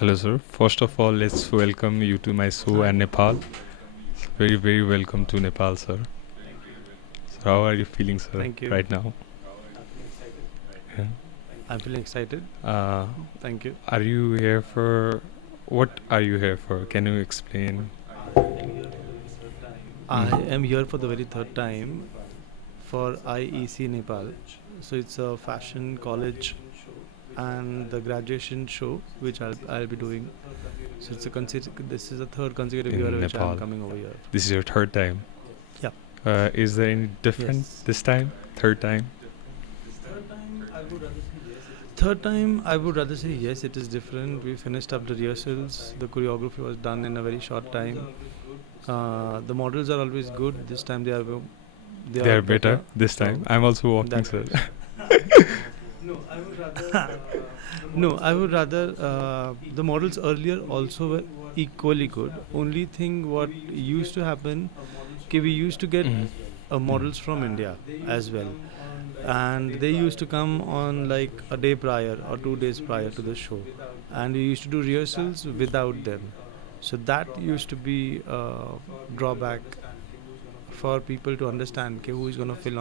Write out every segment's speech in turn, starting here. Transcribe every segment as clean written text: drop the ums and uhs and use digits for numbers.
Hello, sir. First of all, let's welcome you to my show and Nepal. Very, very welcome to Nepal, sir. So how are you feeling, sir, Thank you. right now? Yeah. I'm feeling excited. Uh, Thank you. are you here for? What are you here for? Can you explain? I am here for the very third time for IEC Nepal. So it's a fashion college and the graduation show which I'll be doing. So this is the third consecutive year In which I'm Nepal? coming over here. This is your third time. Yeah. Is there any different Yes. this time? Third time? Third time I would rather say yes, it is different. We finished up the rehearsals. The choreography was done in a very short time. The models are always good. This time they They are are better better. this So time. I'm also walking, that sir. no, I would rather the models earlier also were equally good. Only thing what used to happen, okay, we used to get Mhm. models from India as well, and they used to come on like a day prior or 2 days prior to the show, and we used to do rehearsals without them. So that used to be a drawback for people to understand okay, who is going to fill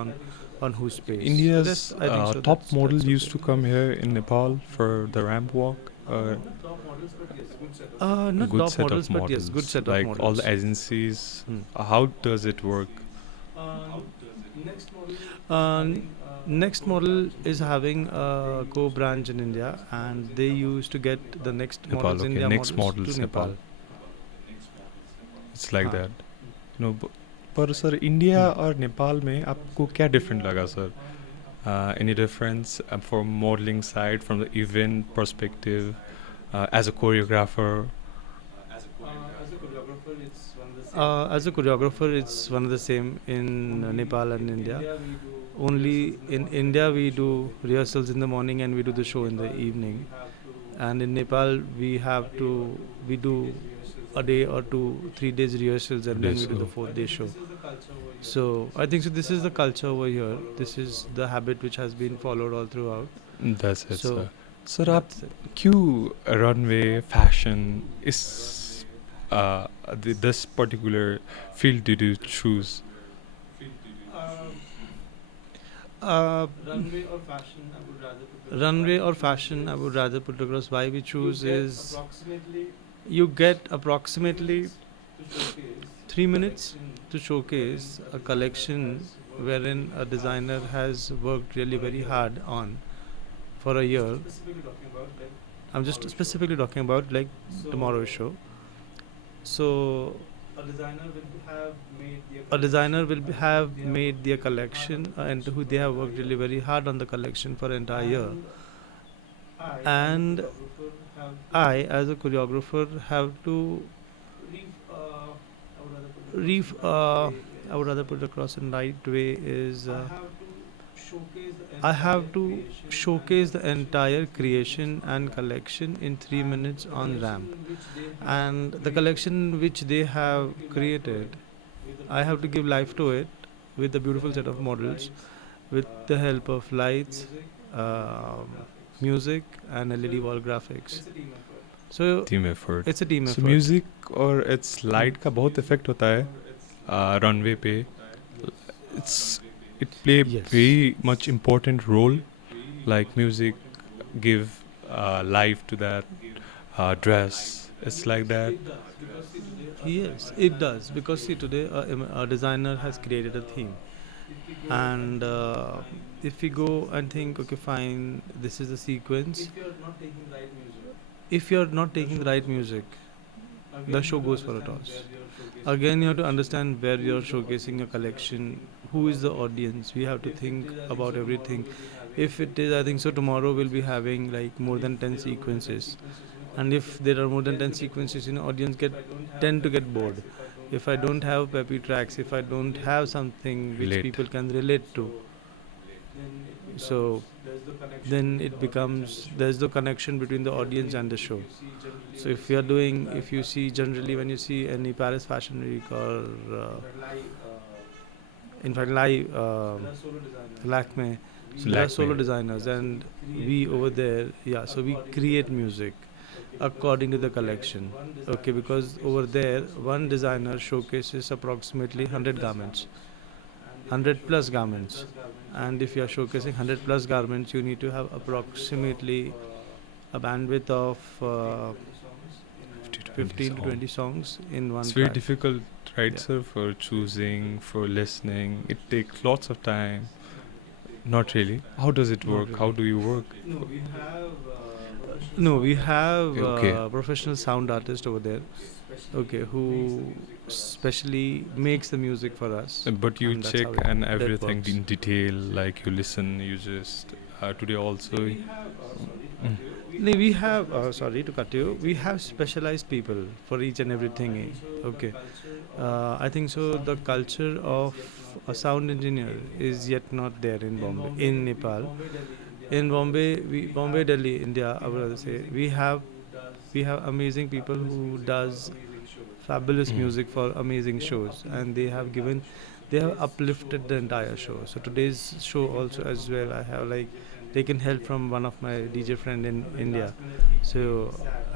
on whose space. So India's that's I think so. top model That's used okay. to come here in Nepal for the ramp walk. A Not good top set of models, but yes, good models, set of like all the models. agencies. Hmm. How does it work? Uh, Next model is having a co-branch in India, and they used to get the next Nepal, models, okay. India Next models, to models, Nepal. Nepal. It's like हाँ. that. No, पर sir India और नेपाल में आपको क्या different लगा sir? Any difference from modeling side, from the event perspective, as a choreographer? As a choreographer, it's one of the same in Nepal and India. Only in India we do rehearsals in the morning and we do the show in the evening. And in Nepal we do a day or 2 3 days rehearsals and then we do the 4th day show. So I think so. This is the culture over here. This is the habit which has been followed all throughout. That's it, So sir. Sir आप that's it. क्यों runway fashion इस this particular field did you choose? Runway or fashion, I would rather put across. Why we choose is you get approximately 3 minutes to showcase a collection wherein a designer has worked really very hard on for a year. I'm just specifically talking about like tomorrow's show. So a designer will have made their collection and who they have worked really very hard on the collection for an entire year. And I, as a choreographer, have to ref. I would rather put it across in right way is I have to showcase the entire creation and collection in 3 minutes on ramp, and the collection which they have created, I have to give life to it with a beautiful set of models, with the help of lights, um, music, and LED wall graphics. So Team effort. it's a team So effort. music और its light का बहुत effect होता है runway पे. It play Yes. very much important role. Like music give life to that dress. It's like that. Yes, it does because see today a designer has created a theme, and if we go and think, okay, fine, this is the sequence. If you're not taking the right music, the show goes for a toss. Again, you have to understand where you're showcasing your collection, who is the audience. We have to think about everything. If it is, I think so. Tomorrow we'll be having like more than 10 sequences, and if there are more than 10 sequences, audience tend to get bored. If I don't have peppy tracks, if I don't have something which Relate. people can relate to, so then it becomes there's the connection between the audience and the show. So if you see generally when you see any Paris Fashion Week or in fact live Lakme, So there are solo Lakme. designers and we over there, yeah. So we create music. according to the collection. Okay, because over there one designer showcases approximately 100 garments, 100 plus garments, and if you are showcasing 100 plus garments, you need to have approximately a bandwidth of 50 to 20 15 to 20 songs. songs in one It's very track. difficult, right, Yeah. sir, for choosing, for listening. It takes lots of time. Not really. How does it Not work? How really. do you work? No, we have Okay. professional sound artist over there. Okay, who specially makes the music for us, But you and that's check how and that everything works. in detail, like you listen, you just today also. Mm. No, we have. Sorry to cut you. We have specialized people for each and everything. Okay. I think so. The culture of a sound engineer is yet not there in Bombay, in Nepal. In Bombay, Delhi, India. I would rather say we have amazing people who does fabulous Mm. music for amazing shows, and they have uplifted the entire show. So today's show also as well, I have like taken help from one of my DJ friend in India. So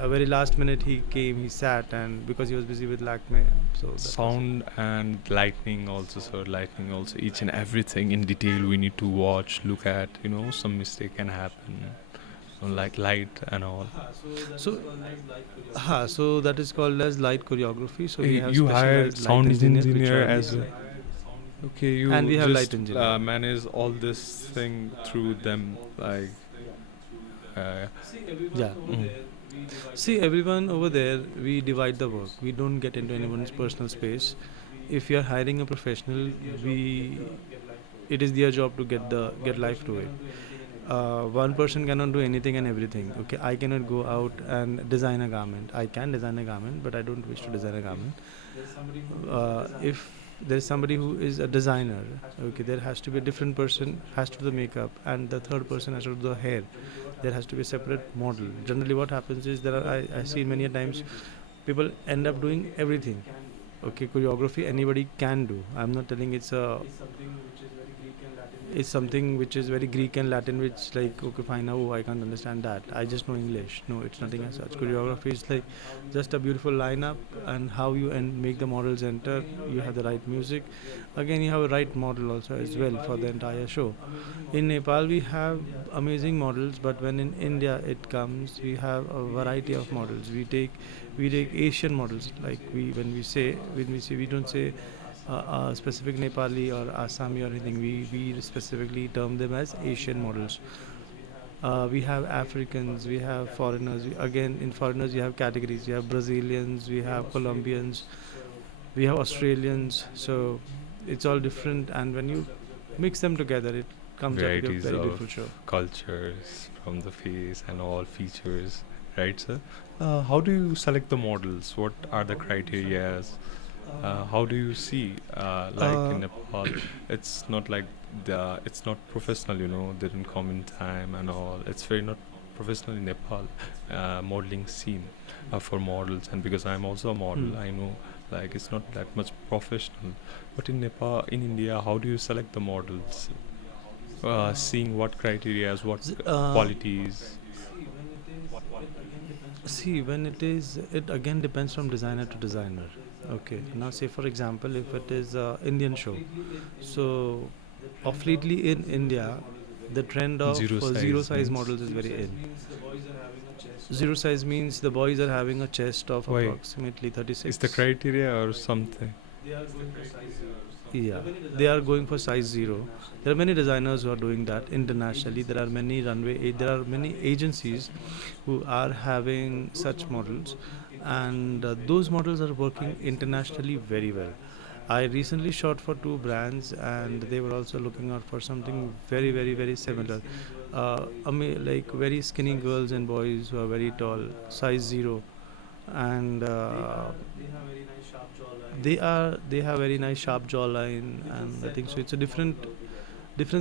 a very last minute he came, he sat, and because he was busy with Lakme, so that was it. Sound and lightning also, sir. Lightning also. Each and everything in detail we need to watch, look at. Some mistake can happen. Like light and all. So so that is called as light choreography. So we have You hire specialized light sound engineer which engineer run, as a. Okay, and you we have light just engineer. manage all this thing through them, like. Uh, Yeah. mm. See, everyone over there, we divide the work. We don't get into anyone's personal space. If you are hiring a professional, we it is their job to get life to it. One person cannot do anything and everything. Okay, I cannot go out and design a garment. I can design a garment, but I don't wish to design a garment. If there is somebody who is a designer, okay, there has to be a different person has to do the makeup, and the third person has to do the hair. There has to be a separate model. Generally, what happens is I see many a times people end up doing everything. Okay, choreography anybody can do. I'm not telling it's something which is very Greek and Latin, which like okay fine, oh I can't understand that. I just know English. No, it's nothing as such. Choreography is like just a beautiful lineup and how you and make the models enter. You have the right music. Again, you have a right model also as well for the entire show. In Nepal, we have amazing models, but when in India it comes, we have a variety of models. We take Asian models. Like when we say we don't say specific Nepali or Assami or anything. We specifically term them as Asian models. We have Africans, we have foreigners. Again, in foreigners, you have categories. You have Brazilians, we have Colombians, we have Australians. So it's all different, and when you mix them together, it comes out to be a Varieties very of beautiful show. cultures from the face and all features, right, sir? How do you select the models? What are the criterias? How do you see, like in Uh, Nepal, it's not professional, they don't come in time and all. It's very not professional in Nepal, modeling scene for models. And because I'm also a model, I know like it's not that much professional. But in Nepal, in India, how do you select the models? Seeing what criteria, what qualities. See, when it again depends from designer to designer. Okay. Now, say for example, if it is a Indian show, so of lately in India, the trend of Zero zero size size means models is very in. Zero size means the boys are having a chest of why? approximately Is the 36. criteria or something? Yeah, they are going for size zero. There are many designers who are doing that internationally. There are many there are many agencies who are having such models, and those models are working internationally very well. I recently shot for two brands, and they were also looking out for something very, very, very similar. Like very skinny girls and boys who are very tall, size zero, and they have very nice sharp jawline, and I think so. It's a different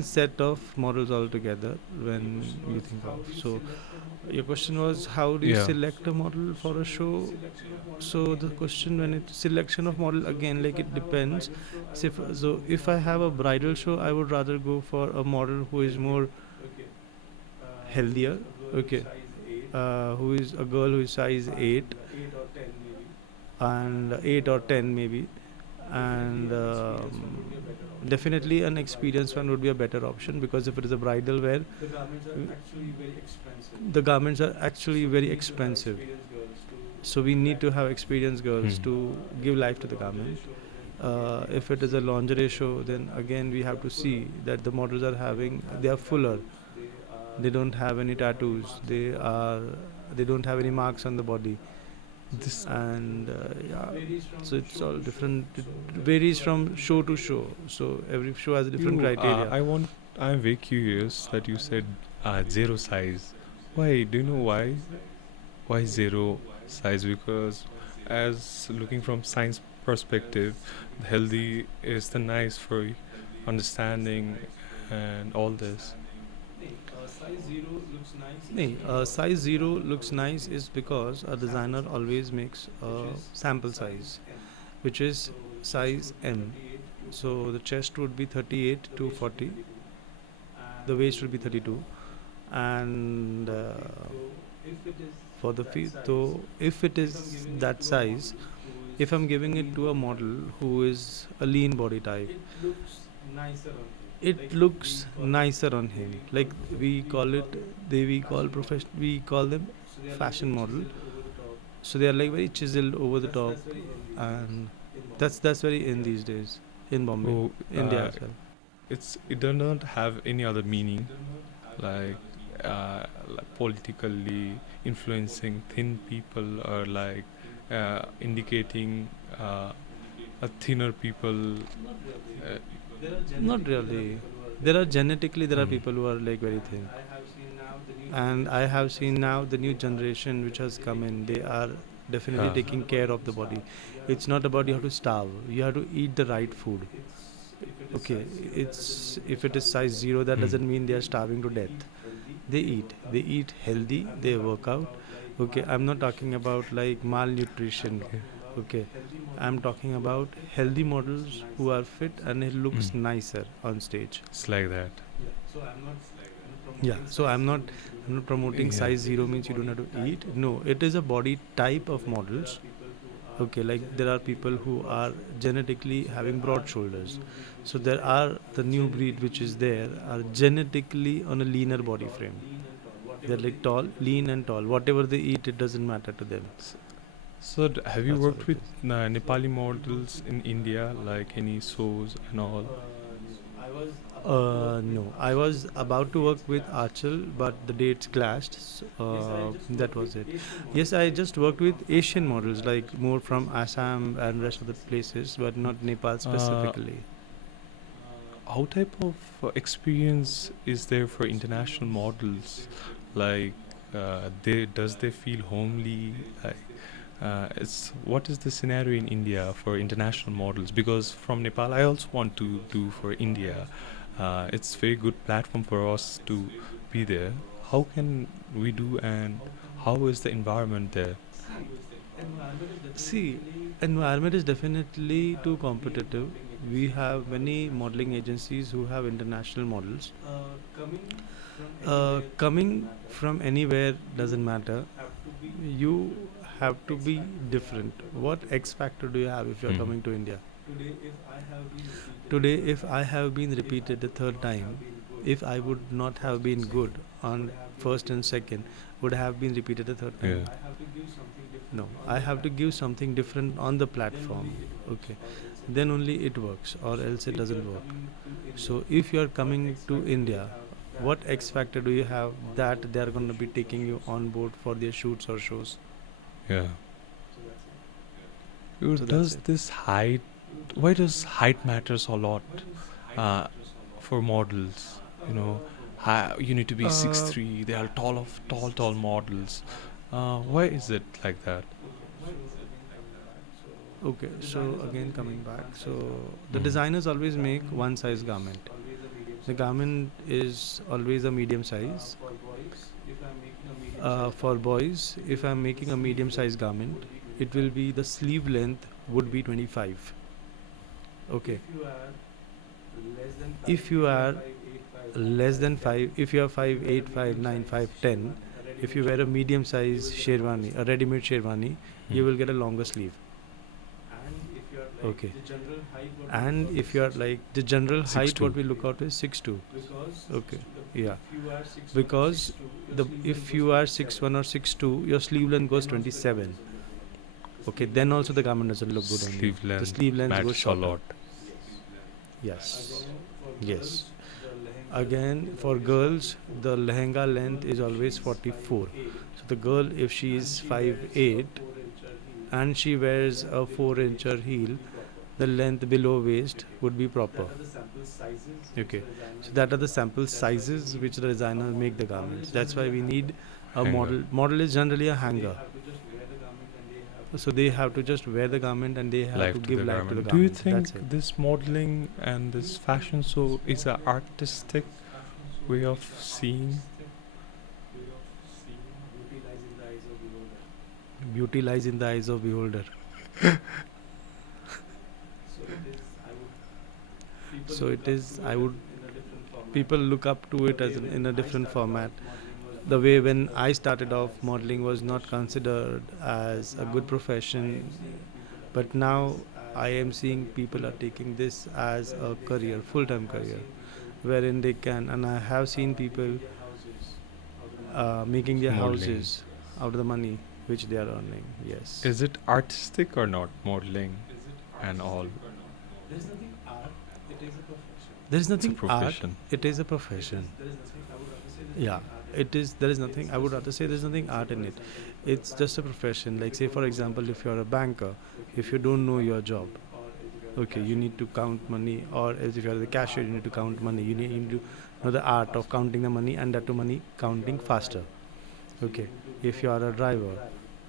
set of models altogether when you think of. So your question was how do you Yeah. select a model for a show? So the question when it's selection of model again, like it depends. So if I have a bridal show, I would rather go for a model who is more healthier. Okay. who is a girl who is size 8 and 8 or 10 maybe, and definitely an experienced one would be a better option, because if it is a bridal wear, the garments are actually very expensive. So we need to have experienced girls Hmm. to give life to the garment. If it is a lingerie show, then again we have to see that the models are having, they are fuller, they don't have any tattoos, they don't have any marks on the body, This and yeah, so it's all different. It varies from show to show. So every show has a different you criteria. I'm very curious that you said zero size. Why? Do you know why? Why zero size? Because as looking from science perspective, healthy is the nice for understanding and all this. Nee, size 0 looks nice is because a designer always makes a sample size, which is size M. So the chest would be 38 to 40, the waist would be 32, and for the feet, so if it is that size, if I'm giving it to a model who is a lean body type, it looks nicer on him. Like we call it, we call them fashion model. So they are like very chiseled over the top, and that's very in these days in Bombay, So India as well. it does not have any other meaning like politically influencing thin people or like indicating a thinner people. Not really. There are genetically there are Mm. people who are like very thin, and I have seen now the new generation which has come in. They are definitely Yeah. taking care of the body. It's not about you have to starve. You have to eat the right food. Okay, it's if it is size 0, that Mm. doesn't mean they are starving to death. They eat healthy, they work out. Okay, I'm not talking about like malnutrition. Okay. Okay, I'm talking about healthy models who are fit and it looks Mm. nicer on stage. It's like that. Yeah, so I'm not promoting Yeah. size 0 means you don't have to eat. No, it is a body type of models. Okay, like there are people who are genetically having broad shoulders. So there are the new breed which is there are genetically on a leaner body frame. They're like tall, lean and tall. Whatever they eat, it doesn't matter to them. S- So, have you That's what worked it with is. Nepali models in India, like any shows and all? No, I was about to work with Archel, but the dates clashed. That was it. Yes, I just worked with Asian models, like more from Assam and rest of the places, but not Nepal Uh, specifically. how type of experience is there for international models? Like, they feel homely? Like, it's what is the scenario in India for international models? Because from Nepal, I also want to do for India. It's very good platform for us to be there. How can we do, and how is the environment there? See, environment is definitely too competitive. We have many modeling agencies who have international models. Coming from anywhere doesn't matter. You have to be different. What X factor do you have if you are Hmm. coming to India? Today, if I have been repeated the third time, if I would not have been good on first and second, would have been repeated the third time. Yeah. No, I have to give something different on the platform. Okay, then only it works, or else it doesn't work. So if you are coming to India, what X factor do you have that they are going to be taking you on board for their shoots or shows? Yeah. So that's Does it. this height? Why does height matters a lot uh, for models? You know, you need to be six Uh, three. They are tall models. Why is it like that? okay, so again coming back, so the Mm. designers always make one size garment. The garment is always a medium size. For boys, if I'm making a medium size garment, it will be the sleeve length would be 25. Okay. If you are less than 5, if you are 5, 8, 5, 9, 5, 10, If you wear a medium size sherwani, a ready-made sherwani, you will get a longer sleeve. Okay. And if you are like the general height, 6'2". what we look out is 6'2". Okay. Yeah. Because if you are 6'1" or 6'2", your sleeve length goes 27. Okay. Then also the garment doesn't look good on you. Sleeve The length sleeve length goes matters a shorter. lot. Yes. Yes. Again, for girls, the lehenga length is always 44. So the girl, if she is 5'8" and she wears a 4-incher heel, the length below waist would be proper. Okay. So that are the sample sizes which the designer make the garments. That's why we need a Hanger. model. Model is generally a hanger. So they have to just wear the garment and they have Life to to give the life to the garment. Do you garment. think this modeling and this fashion show is an artistic way of seeing? Beauty lies in the eyes of beholder. So it is. I would. People look up to it as in a different format. The way when I started off, modeling was not considered as a good profession, but now I am seeing people are taking this as a career, full-time career, wherein they can. And I have seen people making their Modeling. houses out of the money which they are earning. Yes. Is it artistic or not? Modeling and all. There is It's a nothing art. profession. It is a profession. Yeah, it is. There is nothing. I would rather say there is nothing art in it. It's just a profession. Like say for example, if you are a banker, if you don't know your job, okay, you need to count money, or as if you are the cashier, you need to count money. You need to know the art of counting the money and that to money counting faster. Okay, if you are a driver,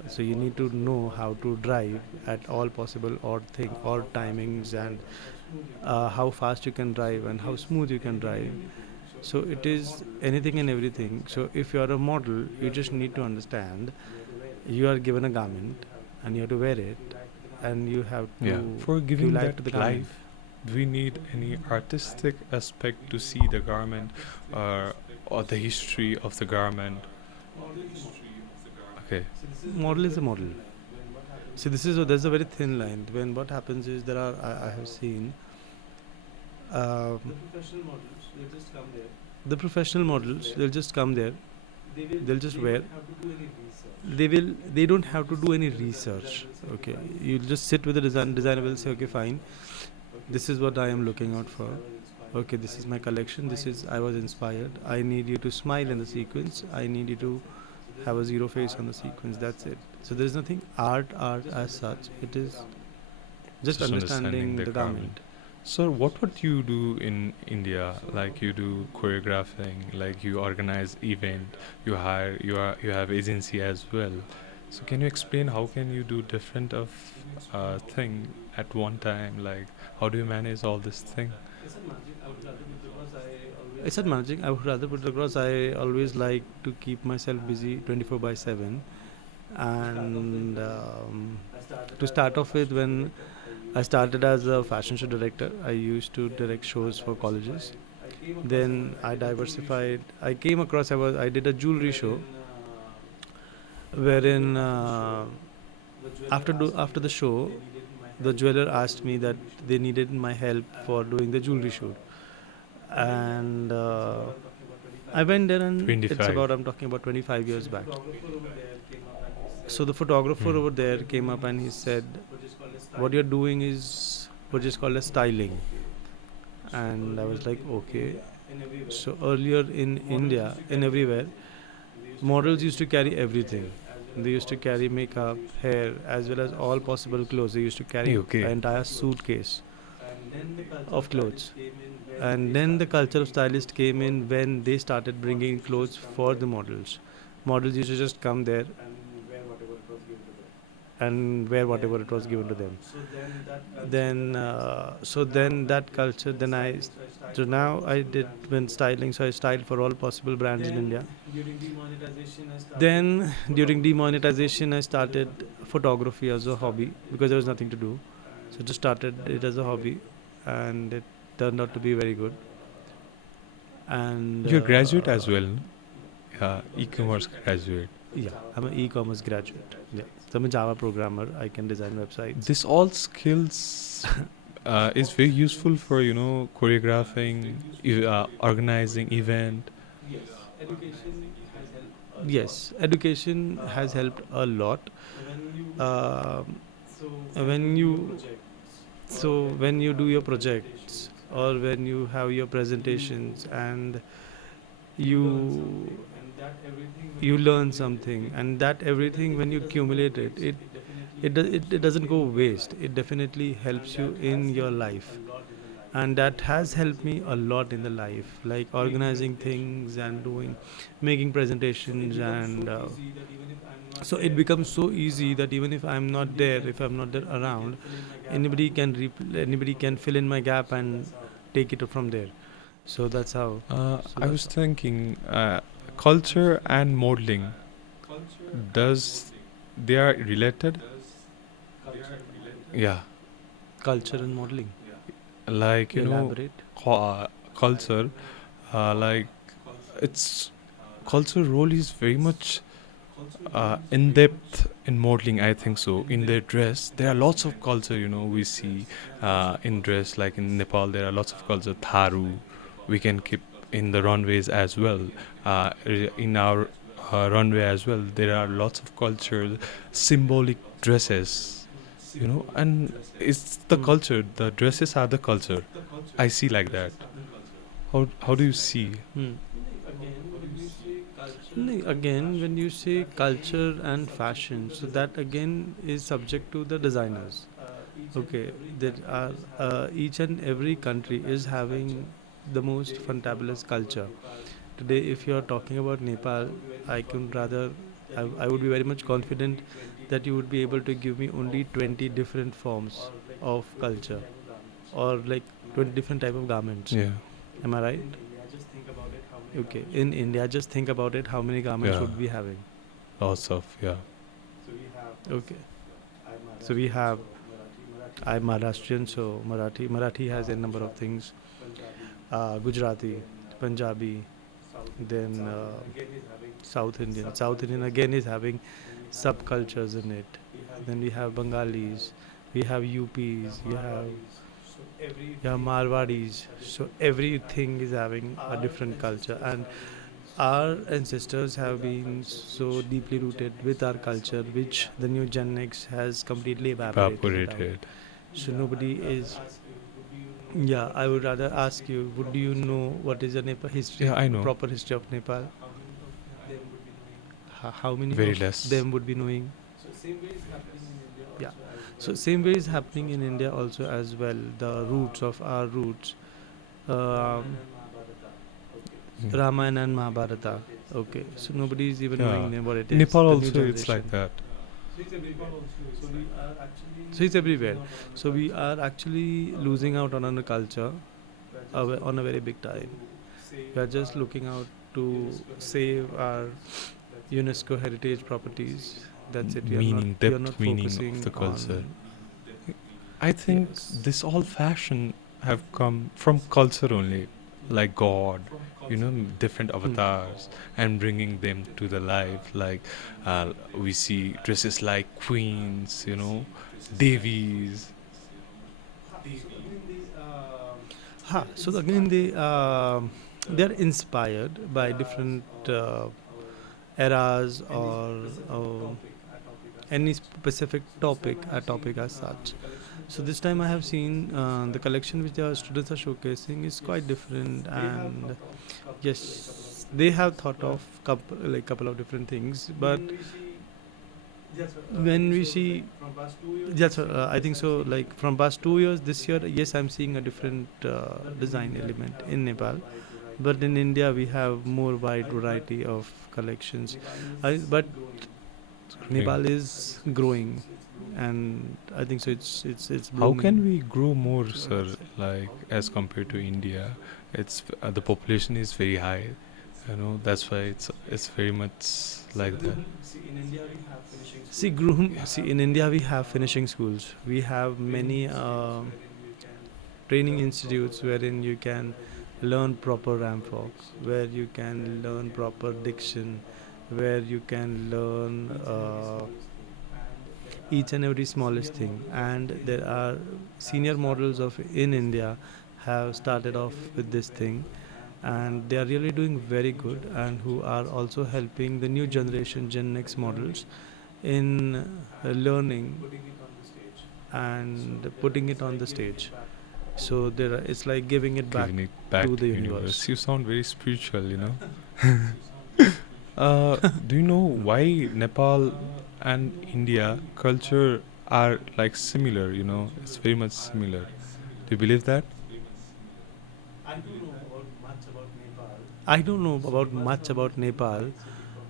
so you need to know how to drive at all possible odd timings, and how fast you can drive and how smooth you can drive. So it is anything and everything. So if you are a model, you just need to understand you are given a garment and you have to wear it, and you have to Yeah. For giving life that to the garment. life, do we need any artistic aspect to see the garment, or the history of the garment? Okay. Model is a model. See, there's a very thin line. When what happens is I have seen the professional models. They'll just come there. They'll just wear. They don't have to do any research. Okay, you just sit with the designer will say, okay, fine, this is what I am looking out for. Okay, this is my collection. This is I was inspired. I need you to smile in the sequence. I need you to have a zero face on the sequence. That's it. So there is nothing art as such. It is just understanding the garment. So what would you do in India? Like you do choreographing, like you organize event, you have agency as well. So can you explain how can you do different of thing at one time? Like how do you manage all this thing? It's not magic. I would rather put it across. I always like to keep myself busy 24/7, and to start off with, when I started as a fashion show director, I used to direct shows for colleges. Then I diversified. I came across. I did a jewelry show, wherein after the show, the jeweler asked me that they needed my help for doing the jewelry shoot, and I went there, and it's 25. about I'm talking about 25 years back. So the photographer over there came up and he said, "What you're doing is what is called as styling," and I was like, "Okay." So earlier in India, in everywhere, models used to carry everything. They used to carry makeup, hair, as well as all possible clothes. They used to carry Okay. an entire suitcase of clothes. And then the culture of stylist came in when they started bringing clothes for the models. Models used to just come there and wear whatever it was given to them. Then that culture. So now I did when styling. So I styled for all possible brands in India. Then during demonetization, I started photography as a hobby because there was nothing to do. So just started it as a hobby, and it turned out to be very good. And You're a graduate as well, no? e-commerce graduate. Yeah, I'm an e-commerce graduate. Yeah, so I'm a Java programmer. I can design websites. This all skills is very useful for choreographing, organizing event. Yes, education has helped a lot. Um when you when you do your projects or when you have your presentations and you you learn something, and that everything when you accumulate it doesn't go waste. It definitely helps you in your life, and that has helped me a lot in the life, like organizing things and doing making presentations, and so it becomes so easy that even if I'm not there, if I'm not there around, anybody can fill in my gap and take it from there. So that's how. So I was that's thinking, culture and modeling, does they are related? Yeah, culture and modeling. like Elaborate. culture, like its culture role is very much in depth in modeling. I think so. In their dress, there are lots of culture. We see in dress, like in Nepal, there are lots of culture. Tharu, we can keep in the runways as well. In our runway as well, there are lots of culture, symbolic dresses. And it's the Hmm. culture. The dresses are the culture. I see like that. How do you see? Hmm. No, again, when you say culture and fashion, so that again is subject to the designers. Okay, there are each and every country is having the most fantabulous culture. Today, if you are talking about Nepal, I can rather, I would be very much confident that you would be able to give me only 20 different forms of culture, or like 20 different type of garments. Yeah, Am I right? Okay, in India, just think about it. How many garments yeah, would we having? lots of, yeah. Okay, so we have. I'm Maharashtrian, so Marathi has a number of things. Gujarati, Punjabi, then South Indian. South Indian again is having subcultures in it. Then we have Bengalis, we have UPs, we have Marwadis. So everything is having a different culture, and our ancestors have been so deeply rooted with our culture, which the new Gen X has completely evaporated it out. Evaporated. So nobody is. Yeah, I would rather ask you, would you know what is the Nepal history, Yeah, I know. proper history of Nepal? How many Very of less. them would be knowing? Yeah. So same way is happening in India also as well. The roots of our roots, um, Mm. Ramayana and Mahabharata. Okay, so nobody is even Yeah. knowing them what it In is. Nepal The new also it's like generation. that. So it's everywhere. So we are actually losing out on our culture on a very big time. We are just looking out to save our UNESCO heritage properties. That's it. Meaning, We are not depth meaning of focusing the culture. on. I think Yes. this all fashion have come from culture only, like God, different Hmm. avatars, and bringing them to the life. Like we see dresses like queens, devis. Ha. So again, they are inspired by different eras or any specific topic, a topic as such. So this time I have seen the collection which the students are showcasing is quite different, and yes, they have thought of couple of different things. But when we see, yes, I think so. Like from past 2 years, this year, yes, I'm seeing a different design element in Nepal. But in India, we have more wide variety of collections. But Great. Nepal is growing, and I think so. It's How can blooming. we grow more, sir? Like as compared to India, it's the population is very high. That's why it's very much like that. See, in India we have finishing schools. We have many training institutes wherein you can learn proper ramp walks, where you can learn proper diction, where you can learn each and every smallest thing. And there are senior models of in India have started off with this thing, and they are really doing very good, and who are also helping the new generation Gen X models in learning and putting it on the stage. So it's like giving it back Giving it back to to the universe. universe. You sound very spiritual, you know. Do you know why Nepal and India culture are like similar? You know, it's very much similar. Do you believe that? I don't know about much about Nepal.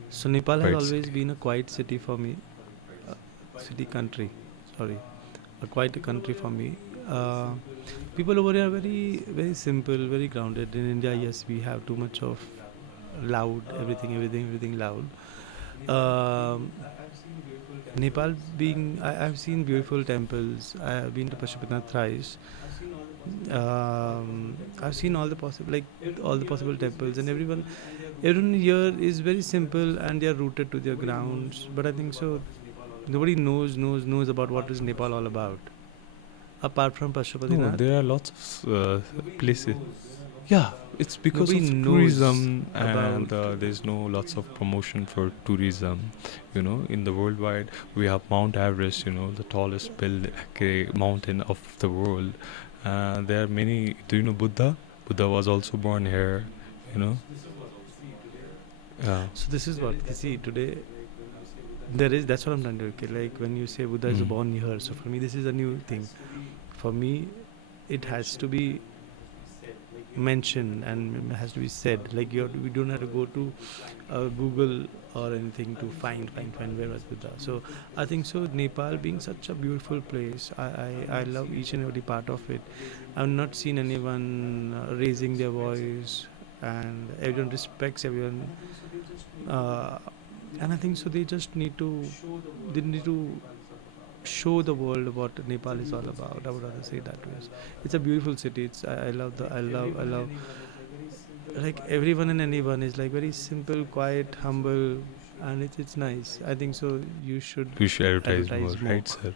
So Nepal has Quiet always city. been a quiet city for me, city country. Sorry, a quiet country for me. Uh, People over here are very simple, very grounded. In India, yes, we have too much of loud, everything loud. Um, Nepal being, I've seen beautiful temples. I have been to Pashupatinath thrice. I've seen all the possible temples, and everyone here is very simple, and they are rooted to their grounds. But I think so. Nobody knows about what is Nepal all about, apart from No, Pashupatinath. there are lots of places. Yeah, it's because Nobody of the knows tourism, about. and there's no lots of promotion for tourism. You know, in the worldwide, we have Mount Everest. You know, the tallest mountain of the world. There are many. Do you know Buddha? Buddha was also born here. You know. Yeah. So this is what you see today. There is That's what I'm trying to. Okay, like when you say Buddha is Mm. born here. So for me, this is a new thing. For me, it has to be mentioned and has to be said. Like we don't have to go to Google or anything to find where was Buddha. So I think so. Nepal being such a beautiful place, I love each and every part of it. I've not seen anyone raising their voice, and everyone respects everyone. Uh, and I think so. They need to show the world what Nepal is all about. I would rather say that way. It's a beautiful city. I love I love like everyone and anyone is like very simple, quiet, humble, and it's nice. I think so. You should We should advertise more, advertise more. right, sir?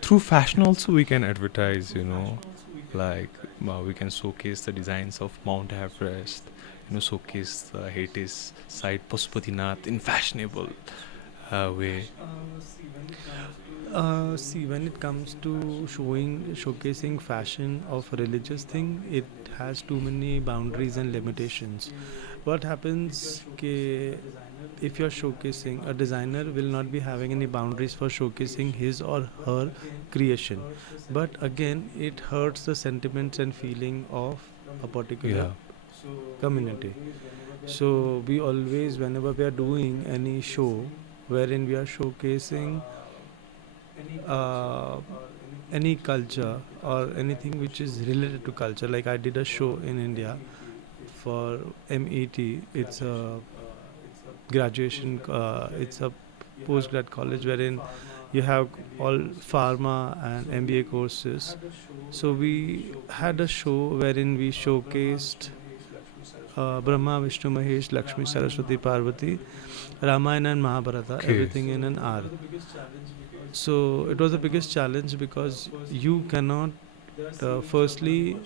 Through fashion also we can advertise. You know, like we can showcase the designs of Mount Everest. You know, showcase the heritage site Pashupatinath in fashionable way. See, when it comes to showcasing fashion of a religious thing, it has too many boundaries and limitations. What happens if you're showcasing, a designer will not be having any boundaries for showcasing his or her creation. But again, it hurts the sentiments and feeling of a particular Yeah. community. So we always, whenever we are doing any show wherein we are showcasing uh, any culture or anything which is related to culture. Like I did a show in India for MET. It's a graduation. It's a postgrad college wherein you have all pharma and MBA courses. So we had a show wherein we showcased Brahma, Vishnu, Mahesh, Lakshmi, Saraswati, Parvati, Ramayana and Mahabharata, Okay. everything in an hour. So it was the biggest challenge because you cannot. Firstly,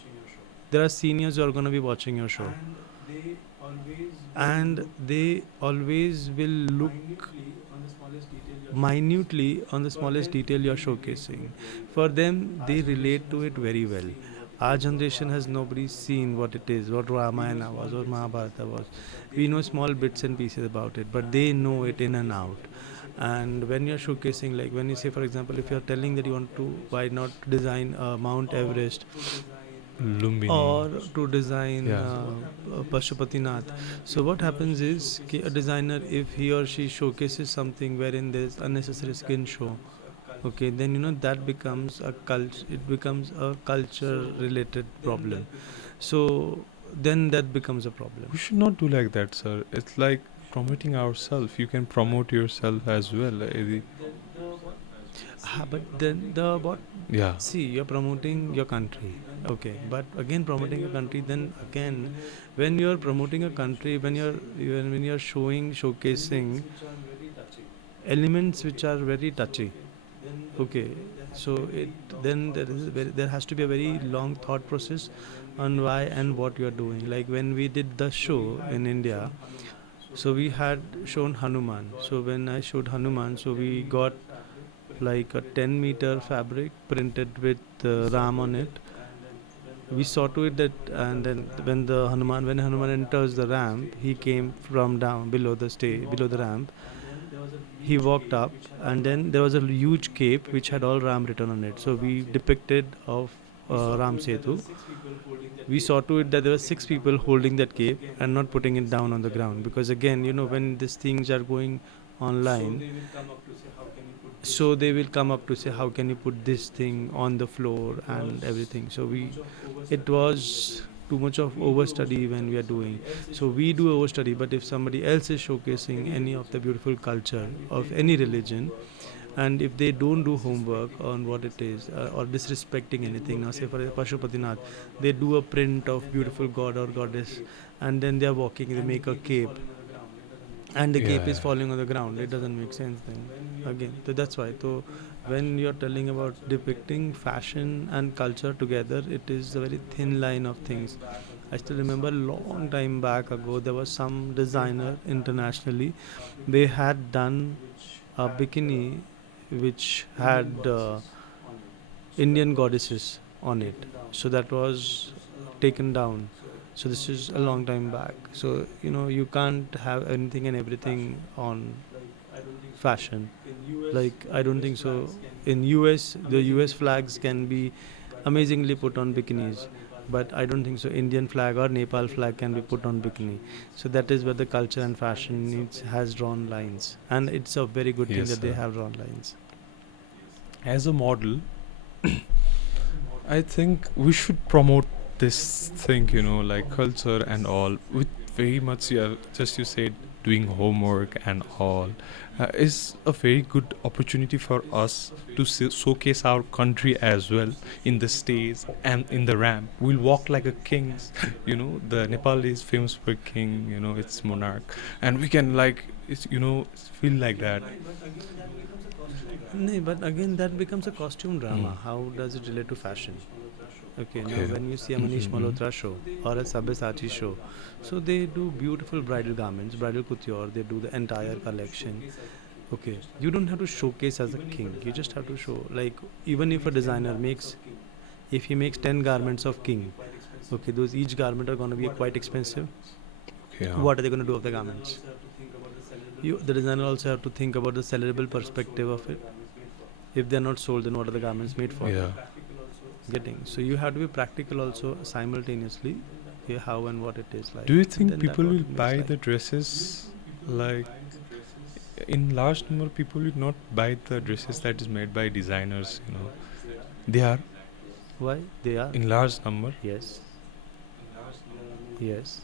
there are seniors who are going to be watching your show, and they always will look minutely on the smallest detail you're showcasing. For them, they relate to it very well. Our generation has nobody seen what it is, what Ramayana was, what Mahabharata was. We know small bits and pieces about it, but they know it in and out. And when you're showcasing, like when you say, for example, if you're telling that you want to, why not design Mount Everest Lumbini. or to design Yeah. Pashupatinath. So what happens is a designer, if he or she showcases something wherein there's unnecessary skin show, okay, then that becomes a it becomes a culture related problem. So then that becomes a problem. We should not do like that, sir. It's like promoting ourselves. You can promote yourself as well. But then the what? Yeah. See, you're promoting your country, okay. But again, promoting a country, then again, when you're promoting a country, when you're showcasing elements which are very touchy, okay. So then there has to be a very long thought process on why and what you're doing. Like when we did the show in India, so we had shown Hanuman. So when I showed Hanuman, so we got like a 10-meter fabric printed with Ram on it. We saw to it that, and then when Hanuman enters the ramp, he came from down below the below the ramp. He walked up, and then there was a huge cape which had all Ram written on it. So we depicted of Ram Setu. We saw to it that there were 6 people holding that cape and not putting it down on the ground, because again, when these things are going online, so they will come up to say how can you put this thing on the floor and everything. So it was too much of overstudy when we are doing. So we do overstudy, but if somebody else is showcasing any of the beautiful culture of any religion, and if they don't do homework on what it is, or disrespecting anything, now say for Pashupatinath, they do a print of beautiful god or goddess, and then they are walking, they make a cape, and the cape is falling on the ground. It doesn't make sense then again. So that's why, so when you're telling about depicting fashion and culture together, it is a very thin line of things. I still remember long time back ago, there was some designer internationally, they had done a bikini which had Indian goddesses on it. So that was taken down. So this is a long time back. So you can't have anything and everything on fashion. Like I don't think so. In US, the US flags can be amazingly put on bikinis, but I don't think so. Indian flag or Nepal flag can be put on bikini. So that is where the culture and fashion has drawn lines, and it's a very good thing Yes, that they sir. have drawn lines. As a model, I think we should promote this thing, like culture and all, with very much, you said, doing homework and all, is a very good opportunity for us to showcase our country as well in the stage and in the ramp. We'll walk like a king, the Nepal is famous for king, it's monarch, and we can feel like that. No, but again, that becomes a costume drama. Mm. How does it relate to fashion? Okay, now Okay. when you see a Manish Mhm. Malhotra show or a Sabyasachi show, so they do beautiful bridal garments, bridal couture, they do the entire collection. Okay, you don't have to showcase as a king, you just have to show, like, even if a designer makes, if he makes 10 garments of king, okay, those each garment are going to be quite expensive. Yeah. What are they going to do of the garments? The designer also have to think about the sellable perspective of it. If they're not sold, then what are the garments made for? Yeah. Getting, so you have to be practical also simultaneously. Okay, how and what it is like. Do you And think then that people what will it makes buy like. the dresses, like in large number? People will not buy the dresses that is made by designers. They are Why they are? in large number. Yes, yes.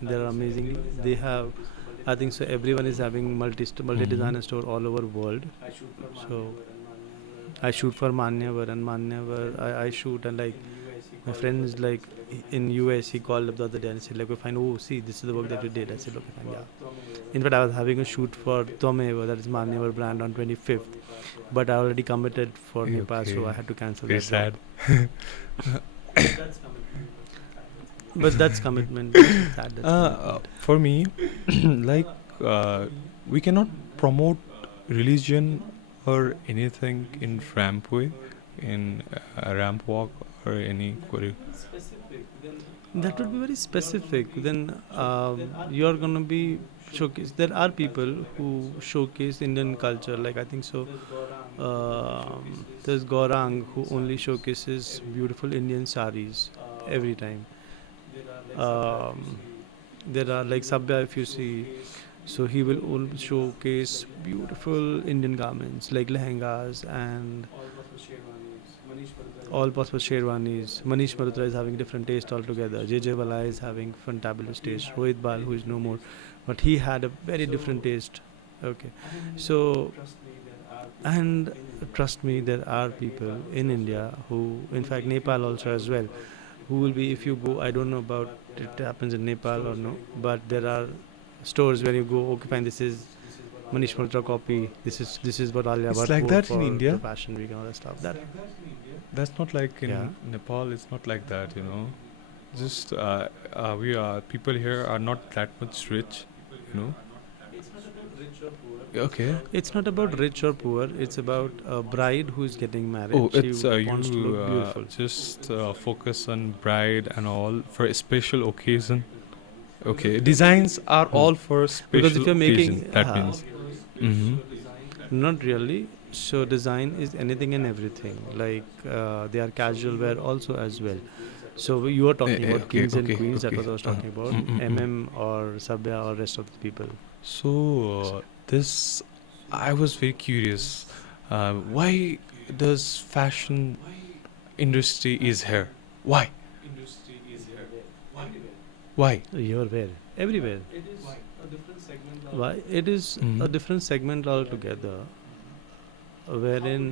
They are amazingly. They have. I think so. Everyone is having multi designer store all over world. So I shoot for Manyavar, and Manyavar I shoot, and like my friends like in US, he called up the other day and said like, we find, oh, see, this is the work that we did. I said, okay, fine, yeah. In fact, I was having a shoot for Tomeva, that is Manyavar brand, on 25th, but I already committed for Nepal, so I had to cancel Very that sad. job. But that's commitment. That's sad, that's commitment. For me, like we cannot promote religion or anything in rampway, in ramp walk or any That would be very specific. Then you're gonna be showcase. There are people who showcase Indian culture. Like I think so. There's Gaurang who only showcases beautiful Indian saris every time. Um, there are like Sabya, if you see, so he will showcase beautiful Indian garments like lehengas and all possible sherwanis. Manish Malhotra is having different taste altogether. JJ Vala is having fantabulous taste. Rohit Bal, who is no more, but he had a very different taste. Okay, so And trust me, there are people in India who, in fact, Nepal also as well, who will be, if you go, I don't know about it happens in Nepal or no, but there are stores where you go, okay, fine, this is Manish Malhotra copy, this is what Alia It's Bhatt like wore that in for the India. fashion week and all that stuff. That That's not like yeah. in Nepal. It's not like that, you know. Just we are people here are not that much rich, you know. Okay. It's not about rich or poor. It's about a bride who is getting married. Oh, She it's wants to you look beautiful. just focus on bride and all for a special occasion. Okay, designs are Hmm. all for Because special if you're occasion. making, That means. Mm-hmm. not really. So design is anything and everything. Like they are casual wear also as well. So you are talking about Okay, kings and okay, queens. That okay. was I was talking about. Mm-mm-mm. MM or Sabya or rest of the people. So this, I was very curious. Why does fashion industry is here? Why? Why? You're where? Everywhere. Why? It is a Mm. different segment altogether. Wherein,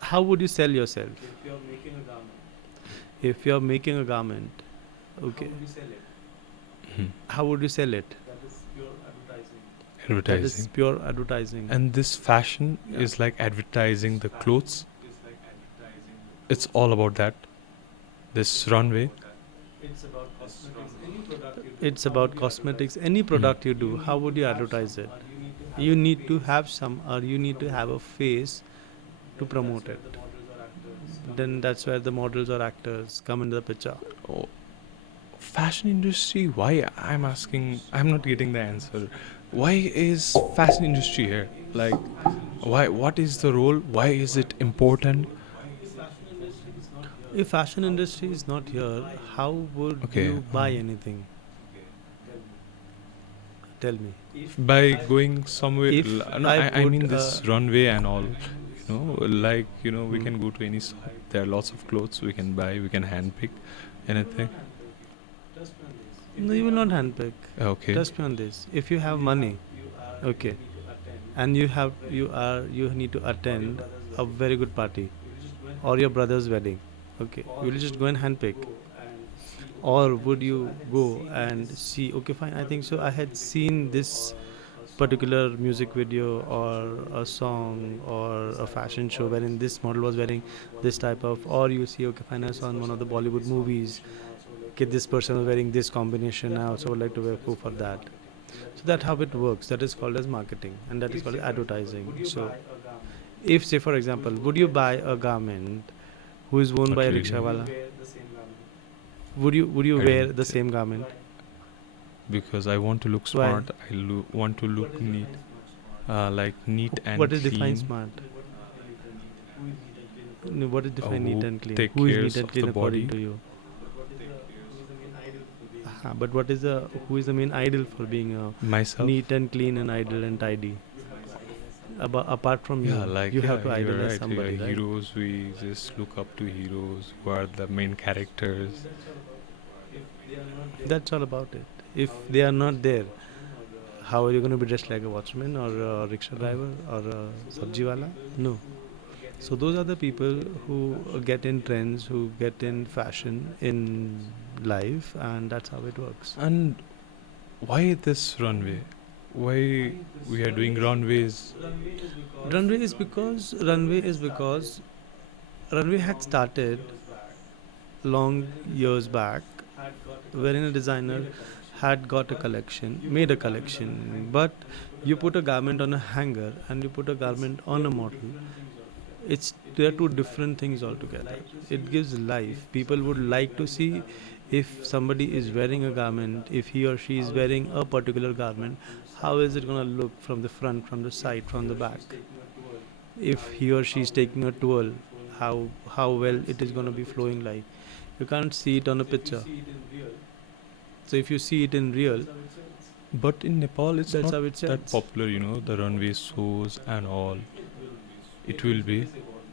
how would you sell yourself? If you're making a garment, okay, Mhm. how would you sell it? That is Advertising. pure advertising. And this fashion is like advertising the clothes. It's all about that. This runway. It's about cosmetics. Any product you do, how would you advertise it? You need to have some, or you need to have a face to promote it. Then that's where the models or actors come into the picture. Oh, fashion industry. Why? I'm asking. I'm not getting the answer. Why is fashion industry here? Like, why? What is the role? Why is it important? If fashion industry is not here, how would Okay. you buy anything? Tell me. By going somewhere. If No, I I put mean this runway and all. You know, like we can go to any shop. There are lots of clothes we can buy. We can handpick anything. no, you will not handpick. Okay. Trust me on this. If you have money, okay, and you need to attend a very good party or your brother's wedding, okay, you will just go and handpick. Or would you go and see? Okay, fine. I think so. I had seen this particular music video or a song or a fashion show wherein this model was wearing this type of, or you see, okay, fine, I saw in one of the Bollywood movies, okay, this person was wearing this combination, I also would like to go for that. So that's how it works. That is called as marketing, and that is called as advertising. So if, say for example, would you buy a garment who is worn by Not a really. rickshawala? Would you I wear don't the same garment? because I want to look Why? smart. Want to look neat, like neat and What is clean. defined smart? No, what is defined neat Who and clean? take Who is cares neat and of clean the according body. to you? But what is the who is the main idol for being Myself. neat and clean and idle and tidy? Apart from Yeah, you, like you have to you're idolize right. somebody, right? Heroes, we just look up to heroes who are the main characters. That's all about it. If they are not there, how are you going to be dressed like a watchman or a rickshaw driver or a sabji wala? No. So those are the people who get in trends, who get in fashion in life, and that's how it works. And why this runway? Why we are doing runways? Runway had started long years back, wherein a designer had got a collection, made a collection, but you put a garment on a hanger and you put a garment on a model. It's They are two different things altogether. It gives life. People would like to see if somebody is wearing a garment, if he or she is wearing a particular garment, how is it going to look from the front, from the side, from the back? If he or she is taking a twirl, how well it is going to be flowing like. You can't see it on a picture. So if you see it in real, But in Nepal, it's that's not how it that sells. popular. You know, the runway shows and all. It will be.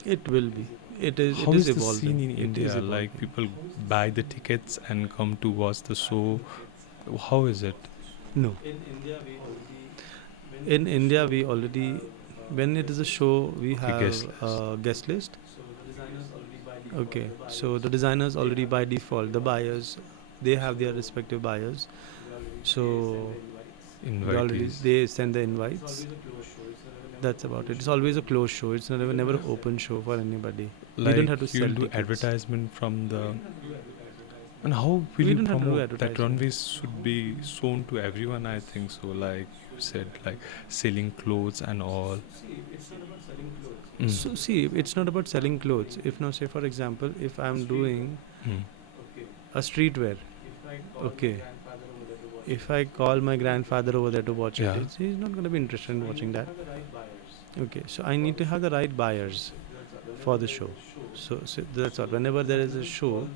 It will be. It is. How It is is the scene evolving. in It is India? Like evolving. people buy the tickets and come to watch the show. How is it? No. In India, we already When it is a show, we Okay, have guest list. a guest list. Okay, so the designers already by default, the buyers, they have their respective buyers. So Invitees. they send the invites. That's about it. It's always a closed show. It's never an open show for anybody. We don't have to Like sell you'll do tickets. advertisement from the. And how will We you don't have to do promote that advertisement. runways should be shown to everyone? I think so. Like you said, like selling clothes and all. Mm. So see, it's not about selling clothes. If now say for example, if I'm doing Mm. a streetwear, okay. If I call my grandfather over there to watch Yeah. it, he's not going to be interested in watching that. Okay, so I need to have the right buyers for the show. So that's all. Whenever there is a show,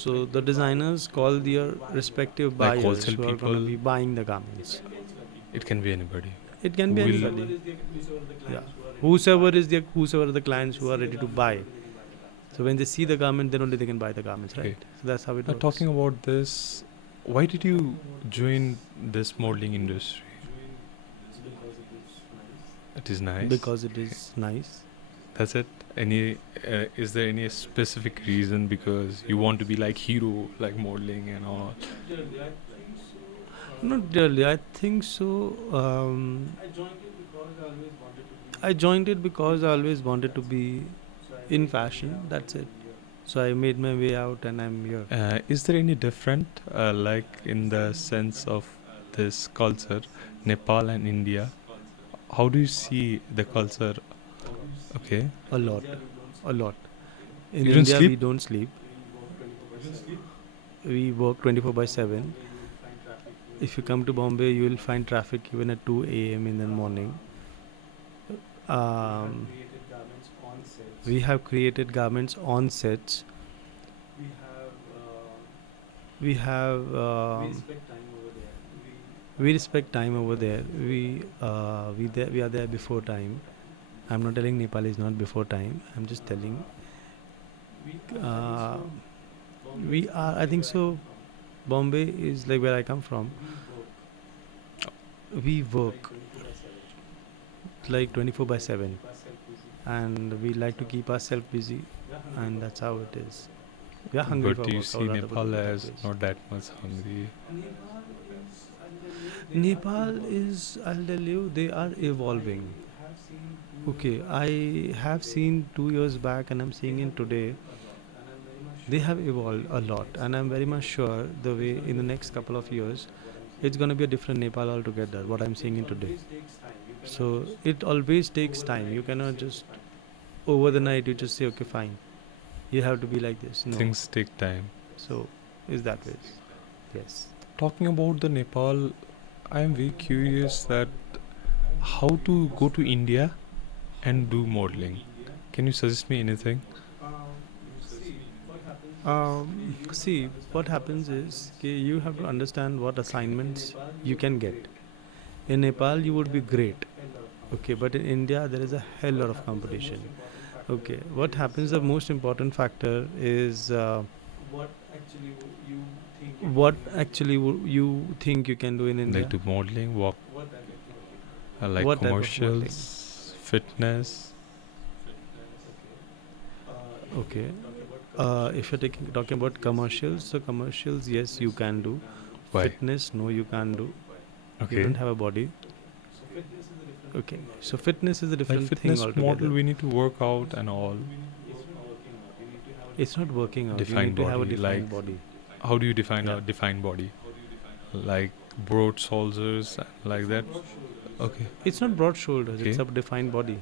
so the designers call their respective Like buyers wholesale who are going to people. be buying the garments. It can be anybody. It can Who be will- anybody. Yeah. Whosoever are the clients who are ready to buy. So when they see the garment, then only they can buy the garments, right? Okay. So that's how it Now works. talking about this, why did you join this modeling industry? It is nice. Because it is nice. That's it. Any is there any specific reason because you want to be like hero, like modeling and all? Not really. I think so. I joined it because I always wanted to be in fashion. That's it. So I made my way out, and I'm here. Is there any different, like in the sense of this culture, Nepal and India? How do you see the culture? Okay. A lot, a lot. In You don't India, sleep? we don't sleep. We work 24/7. If you come to Bombay, you will find traffic even at 2 a.m. in the morning. We have created garments on sets. We have we respect time over there. We are there before time. I'm not telling Nepal is not before time. I'm just telling we are. I think so. Bombay is like where I come from. We work like 24/7, and we like to keep ourselves busy, and that's how it is. We are hungry for But you work. I see would rather put it Nepal that as way. not that much hungry. Nepal is, I'll tell you, they are evolving. Okay, I have seen 2 years back and I'm seeing in today, they have evolved a lot. And I'm very much sure the way in the next couple of years, it's going to be a different Nepal altogether, what I'm seeing in today. So it always takes time. You cannot just, over the night, you just say, okay, fine. You have to be like this. No. Things take time. So is that way. Yes. Talking about the Nepal, I am very curious that how to go to India and do modeling. Can you suggest me anything? See, what happens is you have to understand what assignments you can get. In Nepal, you would be great. Okay, but in India, there is a hell lot of competition. Okay, what happens, the most important factor is what actually you think you can do in India. Like do modeling, walk, like What type of commercials, fitness. Okay. If you're talking about commercials, so commercials, yes, you can do. Why? Fitness, no, you can't do. You Okay. don't have a body. Okay, so fitness is a Like different fitness thing altogether. model, we need to work out and all. It's not working out. You Defined need to have a body, defined like- body. How do you define Yeah. a defined body? Like broad shoulders, like that. Okay. It's not broad shoulders. It's Okay. a defined body.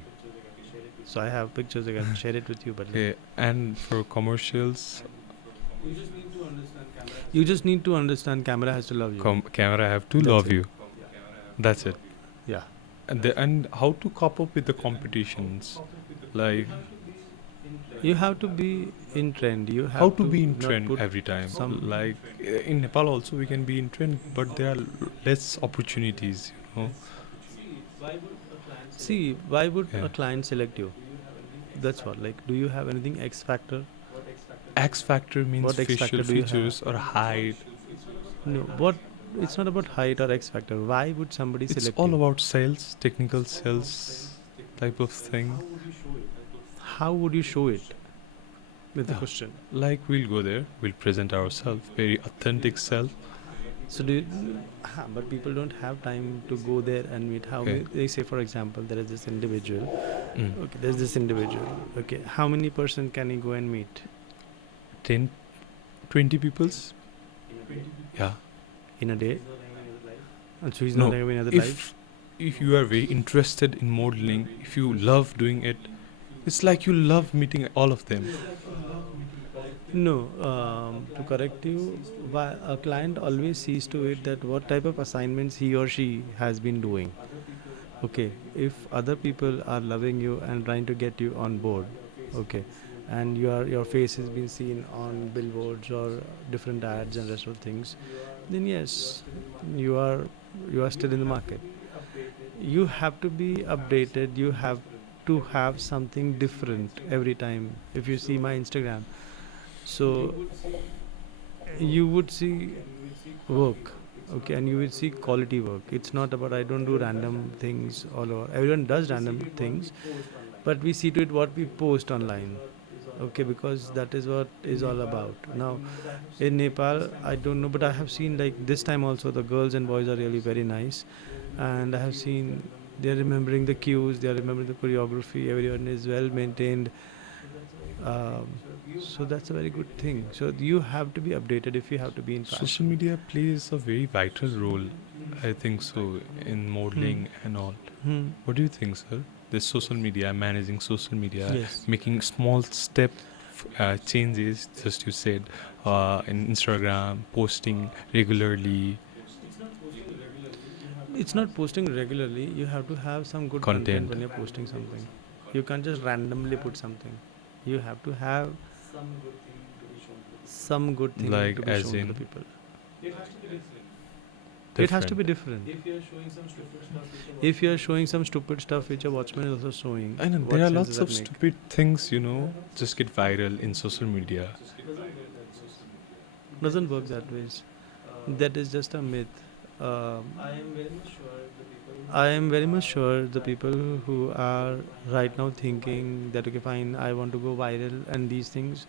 So I have pictures. I can share it with you. But Okay. And for commercials, you just need to understand. Camera has to love you. camera have to That's love it. you. That's it. Yeah. And how to cope up with the competitions? Like You have to be in trend. You have how to be in not trend put every time. some- Like in Nepal also we can be in trend, but there are less opportunities. You know. See, why would Yeah. a client select you? That's what. Like, do you have anything X factor? X factor means What X facial factor do you have? features or height. No. What? It's not about height or X factor. Why would somebody It's select all you? about sales, technical sales. type of thing. How would you show it? With the Yeah. question. Like we'll go there, we'll present ourselves, very authentic self. So do you, but people don't have time to go there and meet. How Okay. many? They say, for example, there is this individual. Mm. Okay, there's this individual. Okay, how many person can he go and meet 10, 20 peoples. Yeah. in a day? And so he's No, not having another life. if you are very interested in modeling, if you love doing it, it's like you love meeting all of them. No, to correct you, a client always sees to it that what type of assignments he or she has been doing. Okay, if other people are loving you and trying to get you on board, okay, and your face has been seen on billboards or different ads and rest of things, then yes, you are you are still in the market. You have to be updated. You have to have something different every time. If you see my Instagram, so you would see work, okay, and you will see quality work. It's not about I don't do random things all over. Everyone does random things, but we see to it what we post online, okay, because that is what is all about. Now in Nepal, I don't know, but I have seen like this time also the girls and boys are really very nice, and I have seen they're remembering the cues, they're remembering the choreography, everyone is well maintained. um, so that's a very good thing. So you have to be updated if you have to be in Social fashion. media plays a very vital role, I think so, in modeling and all. Hmm. What do you think, sir? This social media, managing social media, Yes. making small step changes, just you said, in Instagram, posting regularly, It's not posting regularly. You have to have some good content content, when you're posting something. You can't just randomly put something. You have to have some good thing like to be as shown to the in people. different. It has to be different. If you're showing some stupid stuff which a watchman is also showing, I know what there are sense lots does of that make? stupid things, just get viral in social media. Doesn't work that ways. That is just a myth. I am very much sure the people who are right now thinking that okay fine I want to go viral and these things,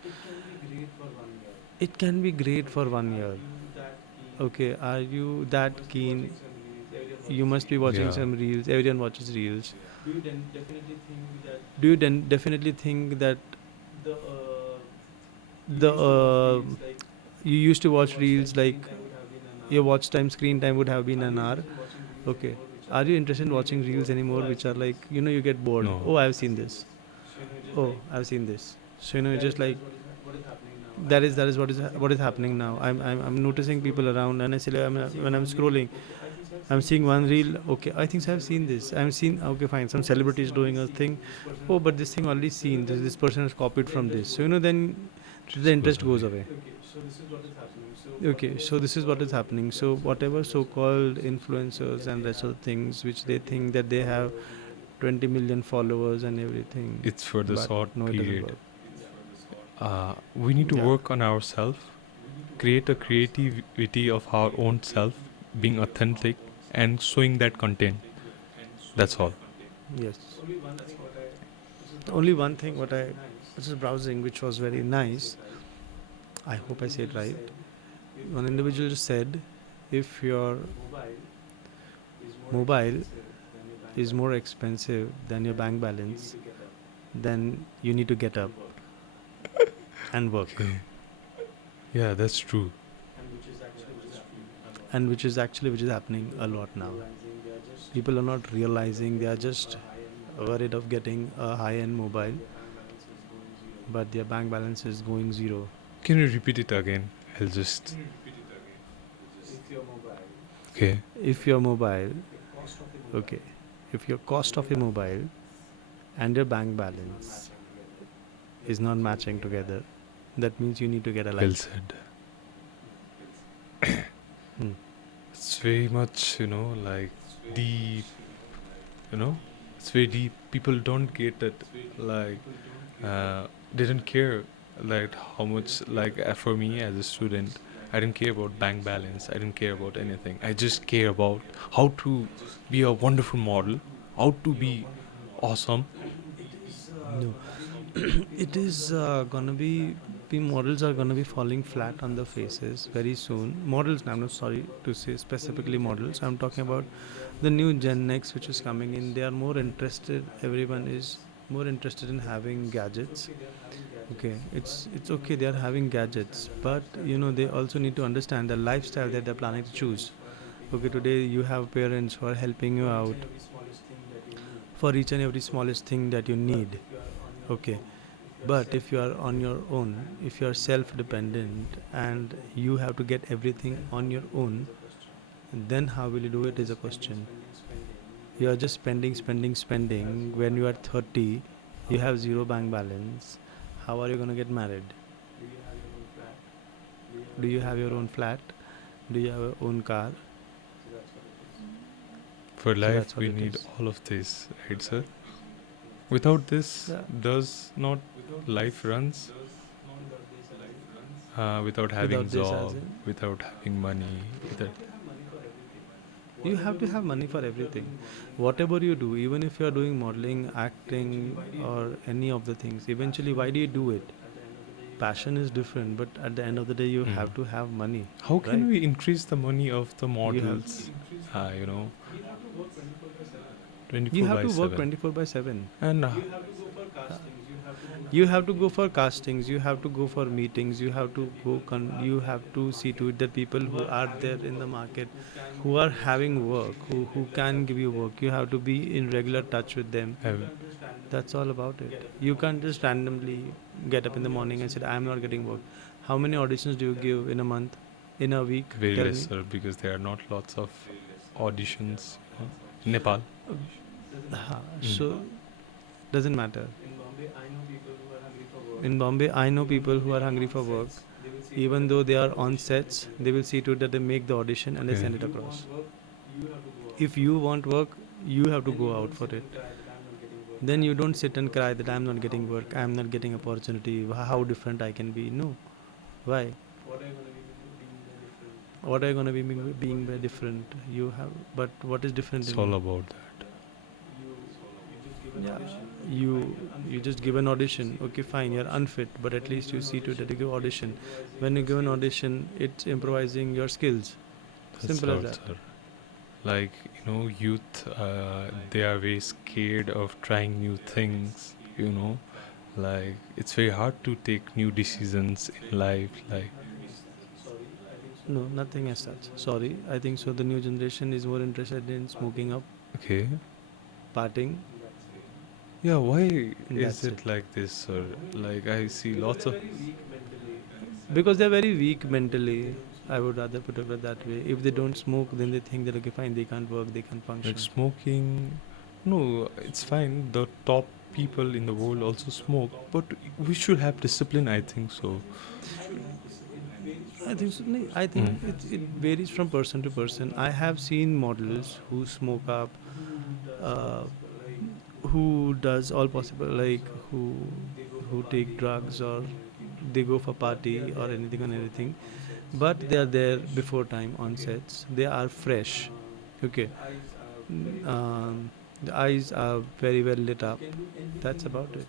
it can be great for 1 year. Okay, are you that keen? You must be watching Yeah. some reels. Everyone watches reels. Do you then definitely think that the you used to watch reels like your watch time screen time would have been an hour? Okay, are you interested in watching reels anymore which are like you get bored? No. Oh, I've seen this. Oh, I've seen this. So it's just like that is what is happening now. I'm noticing people around, and I say like, when I'm scrolling, I'm seeing one reel. Okay, I think I've seen this. I've seen. Okay, fine. Some celebrities doing a thing. Oh, but this thing already seen. This person has copied from this. So then the interest goes away. Okay, so this is what is happening. So whatever so-called influencers and rest of the things which they think that they have 20 million followers and everything, It's for the but short no, it doesn't period. work. We need to Yeah. work on ourselves, create a creativity of our own self, being authentic and showing that content. That's all. Yes. Only one thing what I was just browsing which was very nice. I hope I say it right. One individual just said if your mobile is more expensive than your bank balance, then you need to get up and work. Okay. Yeah, that's true. And which is happening a lot now. People are not realizing, they are just worried of getting a high-end mobile, but their bank balance is going zero. Can you repeat it again? I'll just. Okay. If your mobile, okay, if your cost of your mobile and your bank balance is not matching together, that means you need to get a Well life. said. Hmm. It's very much, like deep, it's very deep. People don't get it. Like, they don't care, like, how much, like, for me as a student, I didn't care about bank balance. I didn't care about anything. I just care about how to be a wonderful model, how to be awesome. No, it is gonna be. The models are gonna be falling flat on the faces very soon. Models. I'm not sorry to say specifically models. I'm talking about the new Gen X which is coming in. They are more interested. Everyone is more interested in having gadgets. Okay, it's okay. They are having gadgets, but they also need to understand the lifestyle that they're planning to choose. Okay, today you have parents who are helping you out for each and every smallest thing that you need. Okay, but if you are on your own, if you are self dependent and you have to get everything on your own, then how will you do it is a question. You are just spending, spending, spending. When you are 30, you have zero bank balance. How are you going to get married? Do you have your own flat? Do you have your own car? For So life, that's what we it need is. all of this, right, sir? Without this, Yeah. does not life runs? Without having Without this, as job, in, without having money, without you have to have money for everything. Whatever you do, even if you are doing modeling, acting, or any of the things, eventually, why do you do it? Passion is different, but at the end of the day, you Mm. have to have money, How can right? we increase the money of the You have models? You know, you 24 have by to work 7. 24/7. And You have to go for castings, you have to go for meetings, you have to you have to see to it that people who are there in the market, who are having work, who can give you work, you have to be in regular touch with them. have That's all about it. You can't just randomly get up in the morning and say, I'm not getting work. How many auditions do you give in a month, in a week? very Tell me. lesser because there are not lots of auditions. Nepal. Mm. So doesn't matter. In Bombay, I know people who are hungry for work. Even though they are on sets, they will see to it that they make the audition and they Okay. send it across. If you want work, you have to go out for it. Then you don't sit and cry that I'm not getting work, I'm not getting opportunity, how different I can be. No. Why? What are you going to be being very different? You have, but what is different It's in all you? about that. Yeah, you just give an audition. Okay, fine, you're unfit, but at least you see to it that you give audition. When you give an audition, it's improvising your skills. That's Simple as right, that. sir. Like, youth, they are very scared of trying new things, Like, it's very hard to take new decisions in life. Like, No, nothing as such. Sorry, I think so. The new generation is more interested in smoking up, okay. partying, Yeah, why and is that's it. it like this, sir? Like, I see lots of Because they're very weak mentally. I would rather put it that way. If they don't smoke, then they think that okay, fine, they can't work, they can't like function. smoking. No, it's fine. The top people in the world also smoke, but we should have discipline, I think so. I think so, no, I think it varies from person to person. I have seen models who smoke up, uh, who does all possible, like who take drugs or they go for party or anything and anything, but they are there before time on sets. They are fresh. Okay. The eyes are very well lit up. That's about it.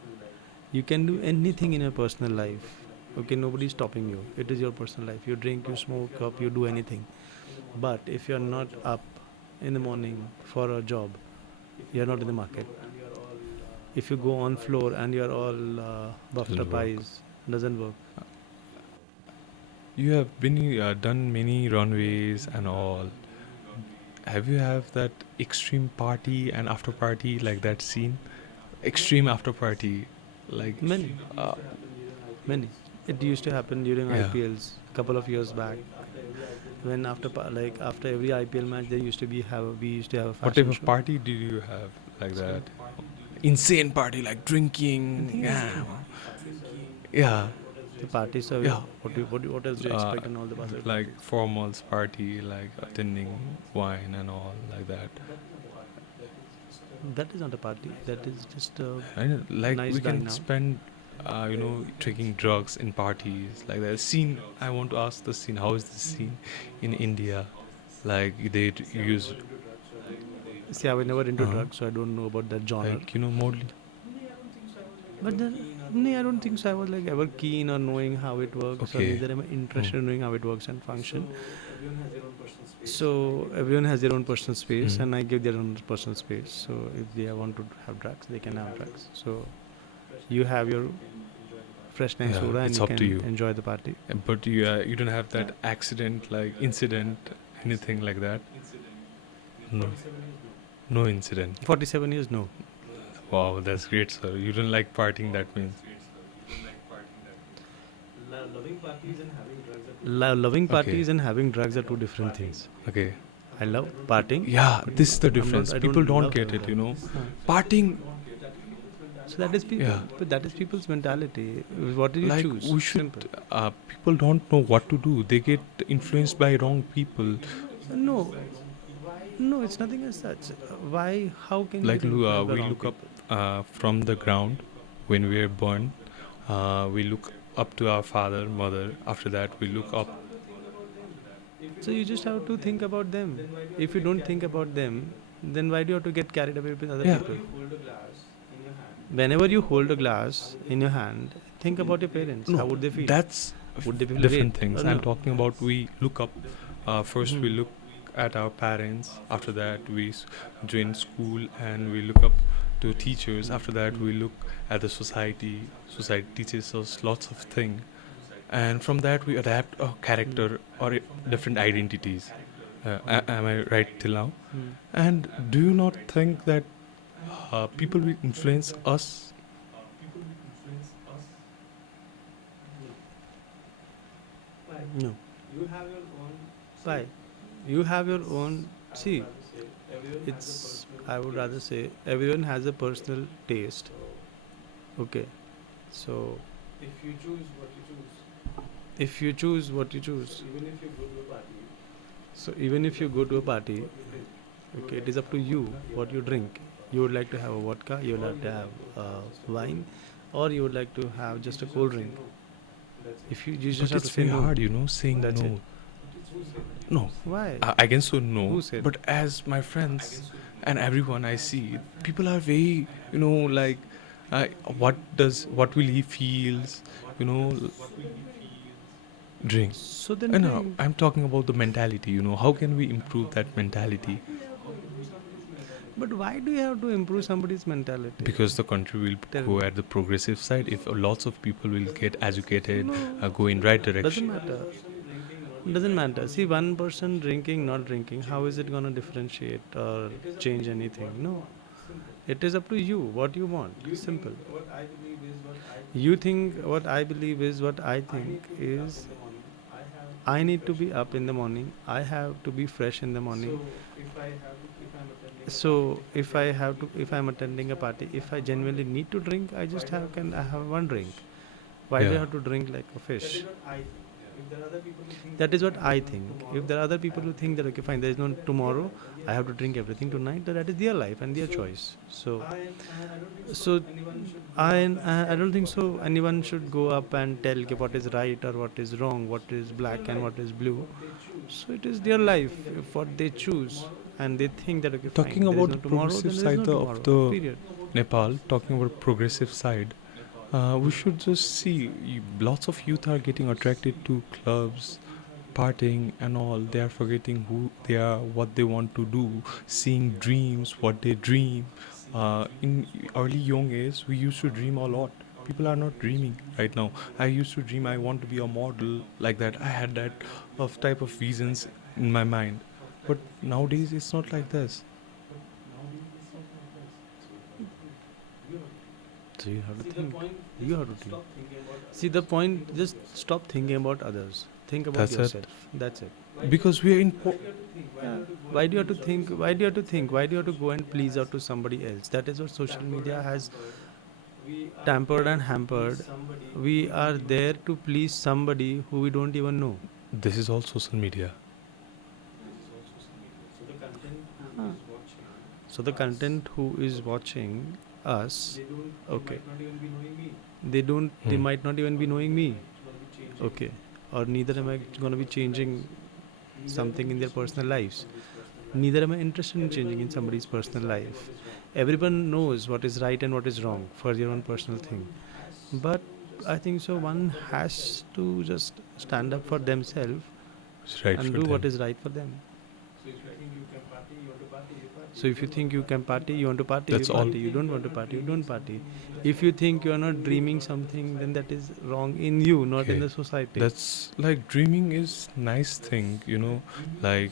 You can do anything in your personal life. Okay, nobody's stopping you. It is your personal life. You drink, you smoke up, you do anything. But if you're not up in the morning for a job, you're not in the market. If you go on floor and you're all buffed Doesn't up work. eyes, doesn't work. You have been done many runways and all. Have you have that extreme party and after party like that scene? Extreme after party, like Many, uh, many. It used to happen during yeah. IPLs couple of years back. When like after every IPL match, there used to be have we used to have a What type fashion of show. party did you have like that? Insane party like I drinking. think Yeah. Yeah. the parties are Yeah. what else do you Uh, expect in all the basketball like parties? formals party, like attending wine and all like that. That is not a party. That is just a I know, like nice we can dine out. spend, taking drugs in parties like that. Scene. I want to ask the scene. How is the scene in India? Like they use. See, I was never into Uh-huh. drugs, so I don't know about that genre. Like, you know, modeling. But then, no, I don't think so. I was like ever keen on knowing how it works, or Okay. neither am I interested in knowing how it works and function. So everyone has their own personal space, Mm. and I give their own personal space. So if they want to have drugs, they can have drugs. So you have your fresh nice Yeah, soda, and it's you up to can you. enjoy the party. But you don't have that accident, like incident, anything like that. No, no incident. 47 years, no. Wow, that's great, sir. You don't like partying, that means. Loving Okay. parties and having drugs are two different things. Okay. I love partying. Yeah, this is the I'm not- difference. I People don't love get having it, you know. Huh. Partying, So that is people. Yeah. But that is people's mentality. What do you like choose? we should. Simple. People don't know what to do. They get influenced by wrong people. No, no, it's nothing as such. Why? How can Like you influence the we wrong look up people? from the ground when we are born. We look up to our father, mother. After that, we look up. So you just have to think about them. If you don't think about them, then why do you have to get carried away with other Yeah. people? Whenever you hold a glass in your hand, think about your parents. How would they feel? That's Would they feel different great things. or I'm no? talking about we look up. First, we Hmm. look at our parents. After that, we join school and we look up to teachers. After that, we look at the society. Society teaches us lots of things, and from that, we adapt a character or different identities. Am I right till now? Hmm. And do you not think that people will influence us? No. Why? You have your own. See, it's. I would rather say everyone has a personal taste. Okay. So if you choose what you choose. So even if you go to a party, okay, it is up to you what you drink. You would like to have a vodka, you would like to have wine, or you would like to have just a cold drink. If you just But have it's to say very no. hard, you know, saying That's no. it. No, Why? I can say no. Who said? But as my friends and everyone I see, people are very, you know, like, what will he feels, you know, drink. So then And drink. I'm talking about the mentality, you know, how can we improve that mentality? But why do you have to improve somebody's mentality? Because the country will Tell go me. at the progressive side if lots of people will get educated, No. go in right Doesn't direction. matter. Doesn't matter. See, one person drinking, not drinking, how is it gonna differentiate or change anything? No. It is up to you what you want. Simple. You think what I believe is what I think is. I need to be up in the morning. I have to be fresh in the morning. So if I'm attending a party, if I genuinely need to drink, I just I have one drink. Why do I Yeah. have to drink like a fish? That is what I think. If there are other people who think that okay, fine, there is no tomorrow, I have to drink everything tonight. That is their life and their choice. So I don't think so. Anyone should go up and tell okay, what is right or what is wrong, what is black and what is blue. So it is their life. If what they choose and they think that okay, fine, Talking there is about no the tomorrow, progressive then there is side no of tomorrow. the Period. Nepal, talking about progressive side, we should just see lots of youth are getting attracted to clubs, partying and all. They are forgetting who they are, what they want to do, seeing dreams, what they dream. In early young age, we used to dream a lot. People are not dreaming right now. I used to dream I want to be a model like that. I had that of type of visions in my mind. But nowadays, it's not like this. So you have to think. You have to think. See the point. Just stop thinking about others. Think about That's it. yourself. That's it. Because we are in Yeah. Why do you have to think? Why do you have to think? Why do you have to go and please out to somebody else? That is what social media has tampered and hampered. We are there to please somebody who we don't even know. this is all social media. Huh. So the content who is watching us, okay, they don't. They Hmm. might not even be knowing me, okay, or neither am I going to be changing something in their personal lives. Neither am I interested in changing in somebody's personal life. Everyone knows what is right and what is wrong for your own personal thing. But I think so one has to just stand up for themselves It's right and for do what them. is right for them. So if you think you can party, you want to party, you That's all. party. You don't want to party, you don't party. If you think you are not dreaming something, then that is wrong in you, not in Okay. the society. That's like dreaming is nice thing, like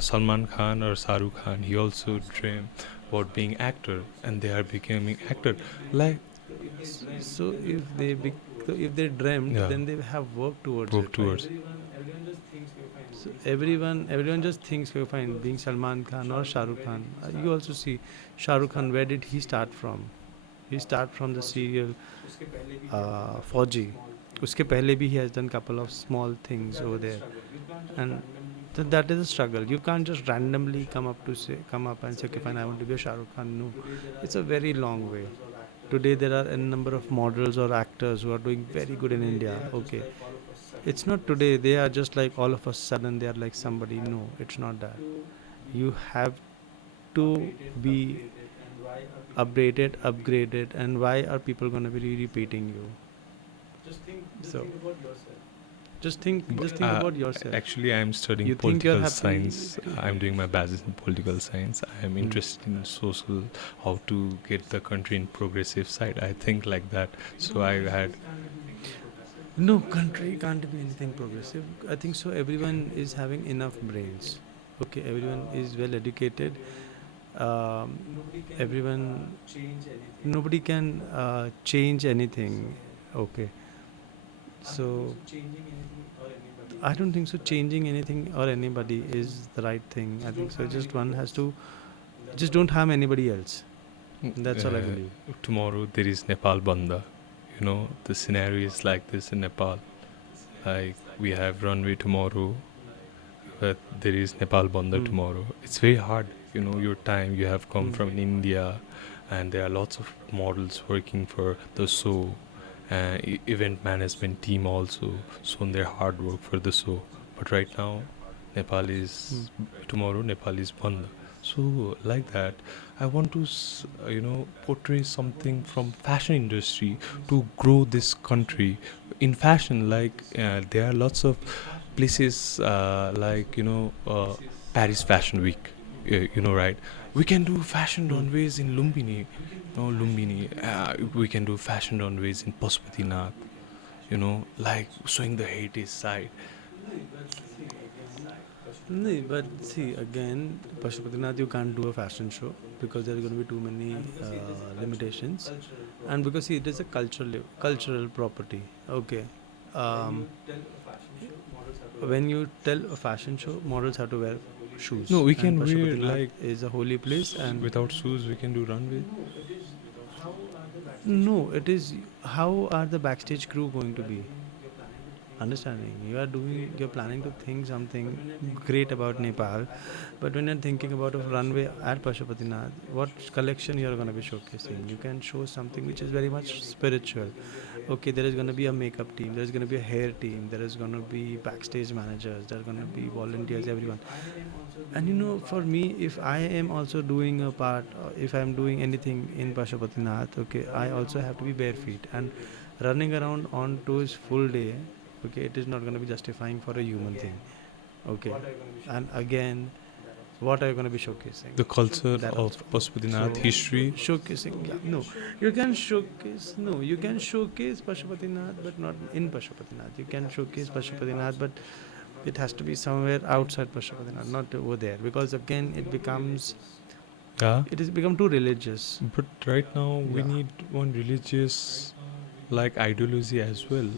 Salman Khan or Saruk Khan, he also dream about being actor and they are becoming actor. Like, So if they dreamt, yeah, then they have worked towards work it, right? towards. So everyone just thinks, okay, fine, being Salman Khan or Shah Rukh Khan. You also see Shah Rukh Khan. Where did he start from? He start from the serial Fauji. उसके पहले भी he has done couple of small things over there, and that is a struggle. You can't just randomly come up and say, okay, fine, I want to be a Shah Rukh Khan. No, it's a very long way. Today there are a number of models or actors who are doing very good in India. Okay, it's not today. They are just like all of a sudden they are like somebody. No, it's not that. You have to be upgraded, and why are people gonna be repeating you? So just think Uh, about yourself. Actually, I'm studying You think you're political happy? science. I'm doing my bachelor's in political science. I'm Hmm. interested in social, how to get the country in progressive side. I think like that. So I had, No country can't be anything progressive. I think so. Everyone is having enough brains. Okay, everyone is well educated. Um, everyone, nobody can change anything. Okay, so I don't think so. Changing anything or anybody is the right thing. I think so. Just one has to just don't harm anybody else. That's all I believe. tomorrow there is Nepal Banda. The scenario is like this in Nepal. Like we have runway tomorrow, but there is Nepal Banda Hmm. tomorrow. It's very hard. Your time. You have come Hmm. from India, and there are lots of models working for the show, event management team also shown their hard work for the show. But right now, Nepal is tomorrow. Nepal is Banda. So like that, I want to portray something from fashion industry to grow this country in fashion. Like there are lots of places like Paris Fashion Week, right? We can do fashion Hmm. runways in Lumbini, no Lumbini. We can do fashion runways in Pashupatinath, like showing the heritage side. No, but see again, Pashupatinath, you can't do a fashion show because there are going to be too many limitations, and because see, it is a cultural property. Okay, um, when you tell a fashion show, models have to wear No, shoes, we and can wear Pashupatinath like is a holy place, and without shoes. We can do runway. no, it is how are the backstage crew going to be? Understanding you're planning to think something great about Nepal, but when you're thinking about a runway at Pashupatinath, what collection you're going to be showcasing? You can show something which is very much spiritual. Okay, there is going to be a makeup team, there is going to be a hair team, there is going to be backstage managers, there are going to be volunteers, everyone. And for me, if I am also doing a part, if I'm doing anything in Pashupatinath, okay, I also have to be bare feet and running around on toes full day. Okay, it is not going to be justifying for a human thing. Okay, and again, what are you going to be showcasing? The culture That of also. Pashupatinath So history. showcasing, yeah, no, you can showcase. No, you can showcase Pashupatinath, but not in Pashupatinath. You can showcase Pashupatinath, but it has to be somewhere outside Pashupatinath, not over there, because again Yeah, it has become too religious. but right now we Yeah. need one religious like ideology as well.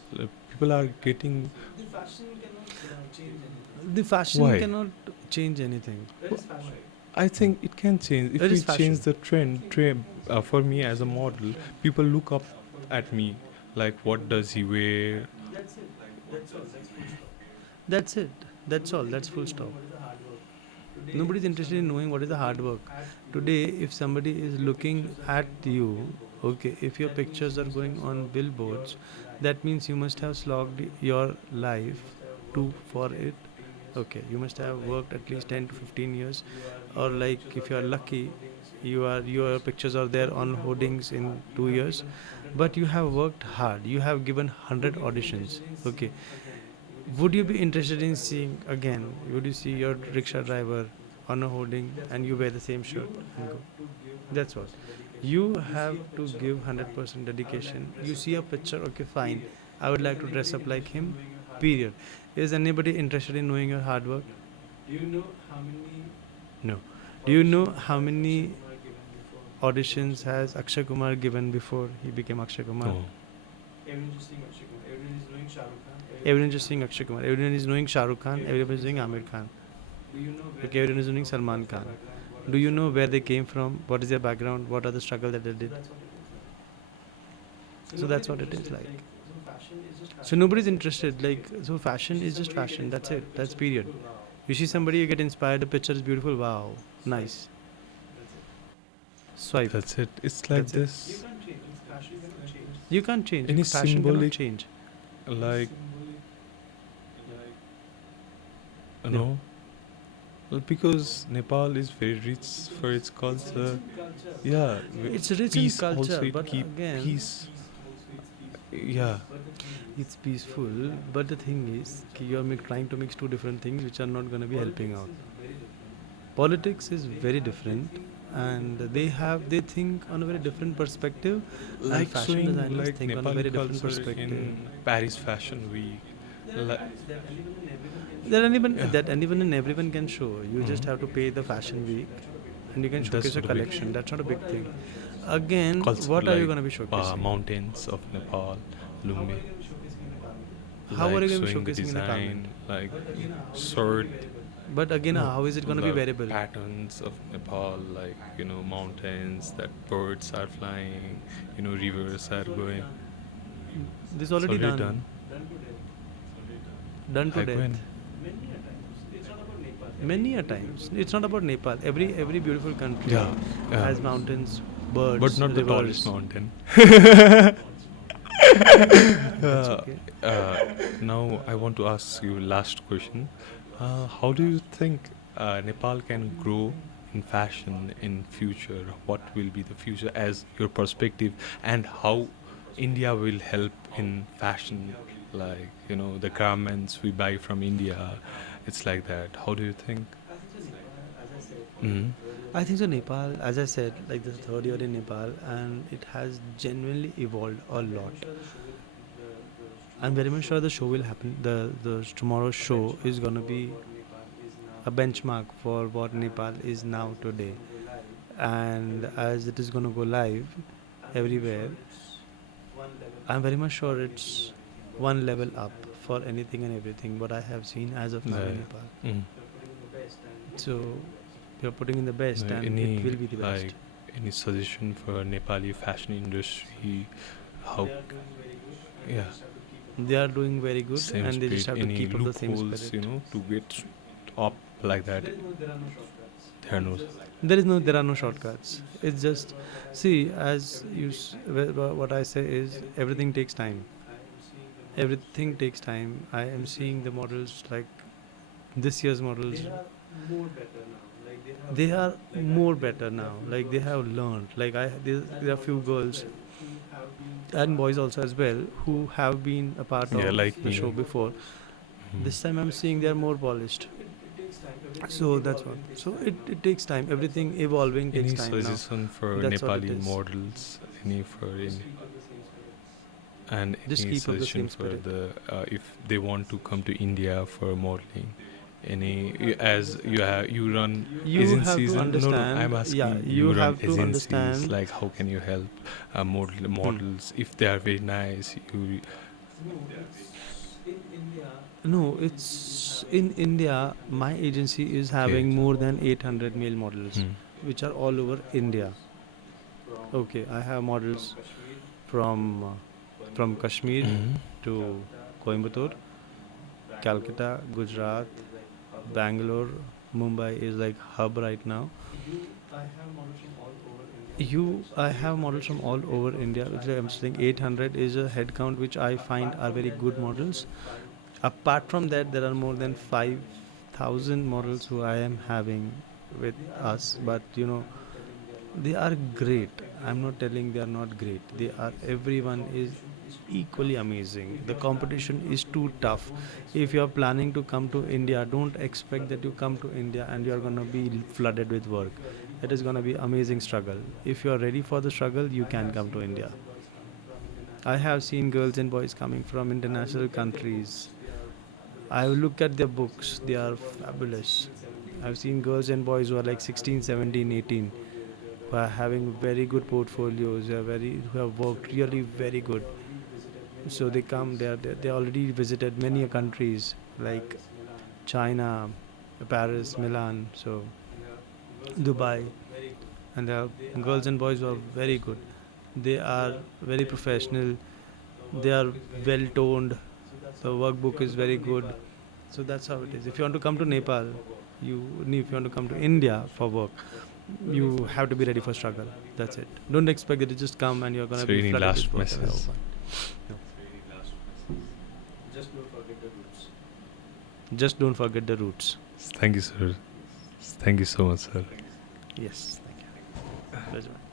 People are getting The fashion why? cannot change anything. I think it can change if It we is change fashion. the trend. For me as a model, people look up at me like, what does he wear? That's it. That's all. That's full stop. Nobody's interested in knowing what is the hard work. Today, if somebody is looking at you, okay, if your pictures are going on billboards, that means you must have slogged your life to for it. Okay, you must have worked at least 10 to 15 years, or like if you are lucky, your pictures are there on hoardings in 2 years, but you have worked hard. You have given 100 auditions. Okay, would you be interested in seeing again? Would you see your rickshaw driver on a hoarding and you wear the same shirt and go? That's what. You have to give 100% dedication. You see a picture, okay, fine. I would like to dress up like him. Period. Is anybody interested in knowing your hard work? No. Do you know how many auditions has Akshay Kumar given before he became Akshay Kumar? No. Everyone is just seeing Akshay Kumar. Everyone is knowing Shah Rukh Khan. Everyone is knowing Amir Khan. Okay, everyone is knowing Salman Khan. Do you know where they came from? What is their background? What are the struggle that they did? So that's what it is like. So nobody's interested. Like, so fashion is just fashion. That's it. That's period. You see somebody, you get inspired. The picture is beautiful. Wow, nice. Swipe. That's it. It's like That's it. this, You can't change. Any Fashion cannot symbolic- change. like, you Yeah. know, well, because Nepal is very rich for its culture. Yeah, It's rich peace in culture, also. It but keep again, peace. Yeah, it's peaceful. But the thing is, you are trying to mix two different things which are not going to be helping out. Politics is very different, and they think on a very different perspective. like fashion showing designers like think on a Nepali very different culture perspective. in Paris Fashion Week. Like, Yeah. That anyone and everyone can show. You just Mhm. have to pay the fashion week, and you can That's showcase your not a big- collection. That's not a big thing. Again, culture, what are you like, going to be showcasing? mountains of Nepal, Lumni. How are like you going to be showing the showcasing in the design, garment? like sword. But again, No, how is it going to be the wearable? patterns of Nepal, like mountains that birds are flying, rivers are going. This It's already already done. Done to Like death. when? Many a times. It's not about Nepal. Every beautiful country Yeah, has mountains, birds, but not the rivers. tallest mountain. That's okay. Now I want to ask you last question. How do you think Nepal can grow in fashion in future? What will be the future as your perspective, and how India will help in fashion? Like the garments we buy from India, it's like that. How do you think? Mm. I think so. Nepal, as I said, like this third year in Nepal, and it has genuinely evolved a lot. I'm very much sure the show will happen. The tomorrow's show is gonna be a benchmark for what Nepal is now today, and as it is gonna go live everywhere, I'm very much sure it's one level up for anything and everything what I have seen as of now in Yeah. Nepal. Mm. So we are putting in the best, No, and any it will be the best. like any suggestion for Nepali fashion industry? How? Yeah, They are doing very good, same and they just spirit. have to Any keep up the same loopholes, spirit. to get up like that? There are no. There are no shortcuts. It's just, see, as what I say is everything takes time. Everything takes time. I am seeing the models like this year's models. They are more better now. Like they have learned. Like there are few girls and boys also as well who have been a part Yeah, of like the me. show before. Mhm. This time I'm seeing they are more polished. So that's what. So it takes time. Everything evolving takes Any time now. suggestion for That's what it Nepali is. models? Any for any? And Just any keep up the suggestion same for spirit. the if they want to come to India for modeling? As you run You have agencies? to No, understand. I'm asking Yeah, you you run have to agencies. understand. Like how can you help models if they are very nice? You No, it's in India. My agency is having more than 800 male models, Hmm. which are all over India. Okay, I have models from from Kashmir Mhm. to Coimbatore, Calcutta, Gujarat, Bangalore, Mumbai is like hub right now. I have models from all over India. Which I'm saying 800 is a head count which I find are very good models. Apart from that, there are more than five thousand models who I am having with us, but they are great. I'm not telling they are not great. They are. Everyone is equally amazing. The competition is too tough. If you are planning to come to India, don't expect that you come to India and you are gonna be flooded with work. It is gonna be amazing struggle. If you are ready for the struggle, you can come to India. I have seen girls and boys coming from international countries. I look at their books, they are fabulous. I've seen girls and boys who are like 16, 17, 18, who are having very good portfolios, who have worked really very good. So they come, they already visited many countries like China, Paris, Milan, so Dubai, and there are girls and boys who are very good. They are very professional, they are well toned, the workbook is very good. So that's how it is. If you want to come to Nepal, if you want to come to India for work, you have to be ready for struggle. That's it. Don't expect that you just come and you're gonna So be any flooded last with work. message? No. Just don't forget the roots. Thank you, sir. Thank you so much, sir. Yes. Thank you. Pleasure.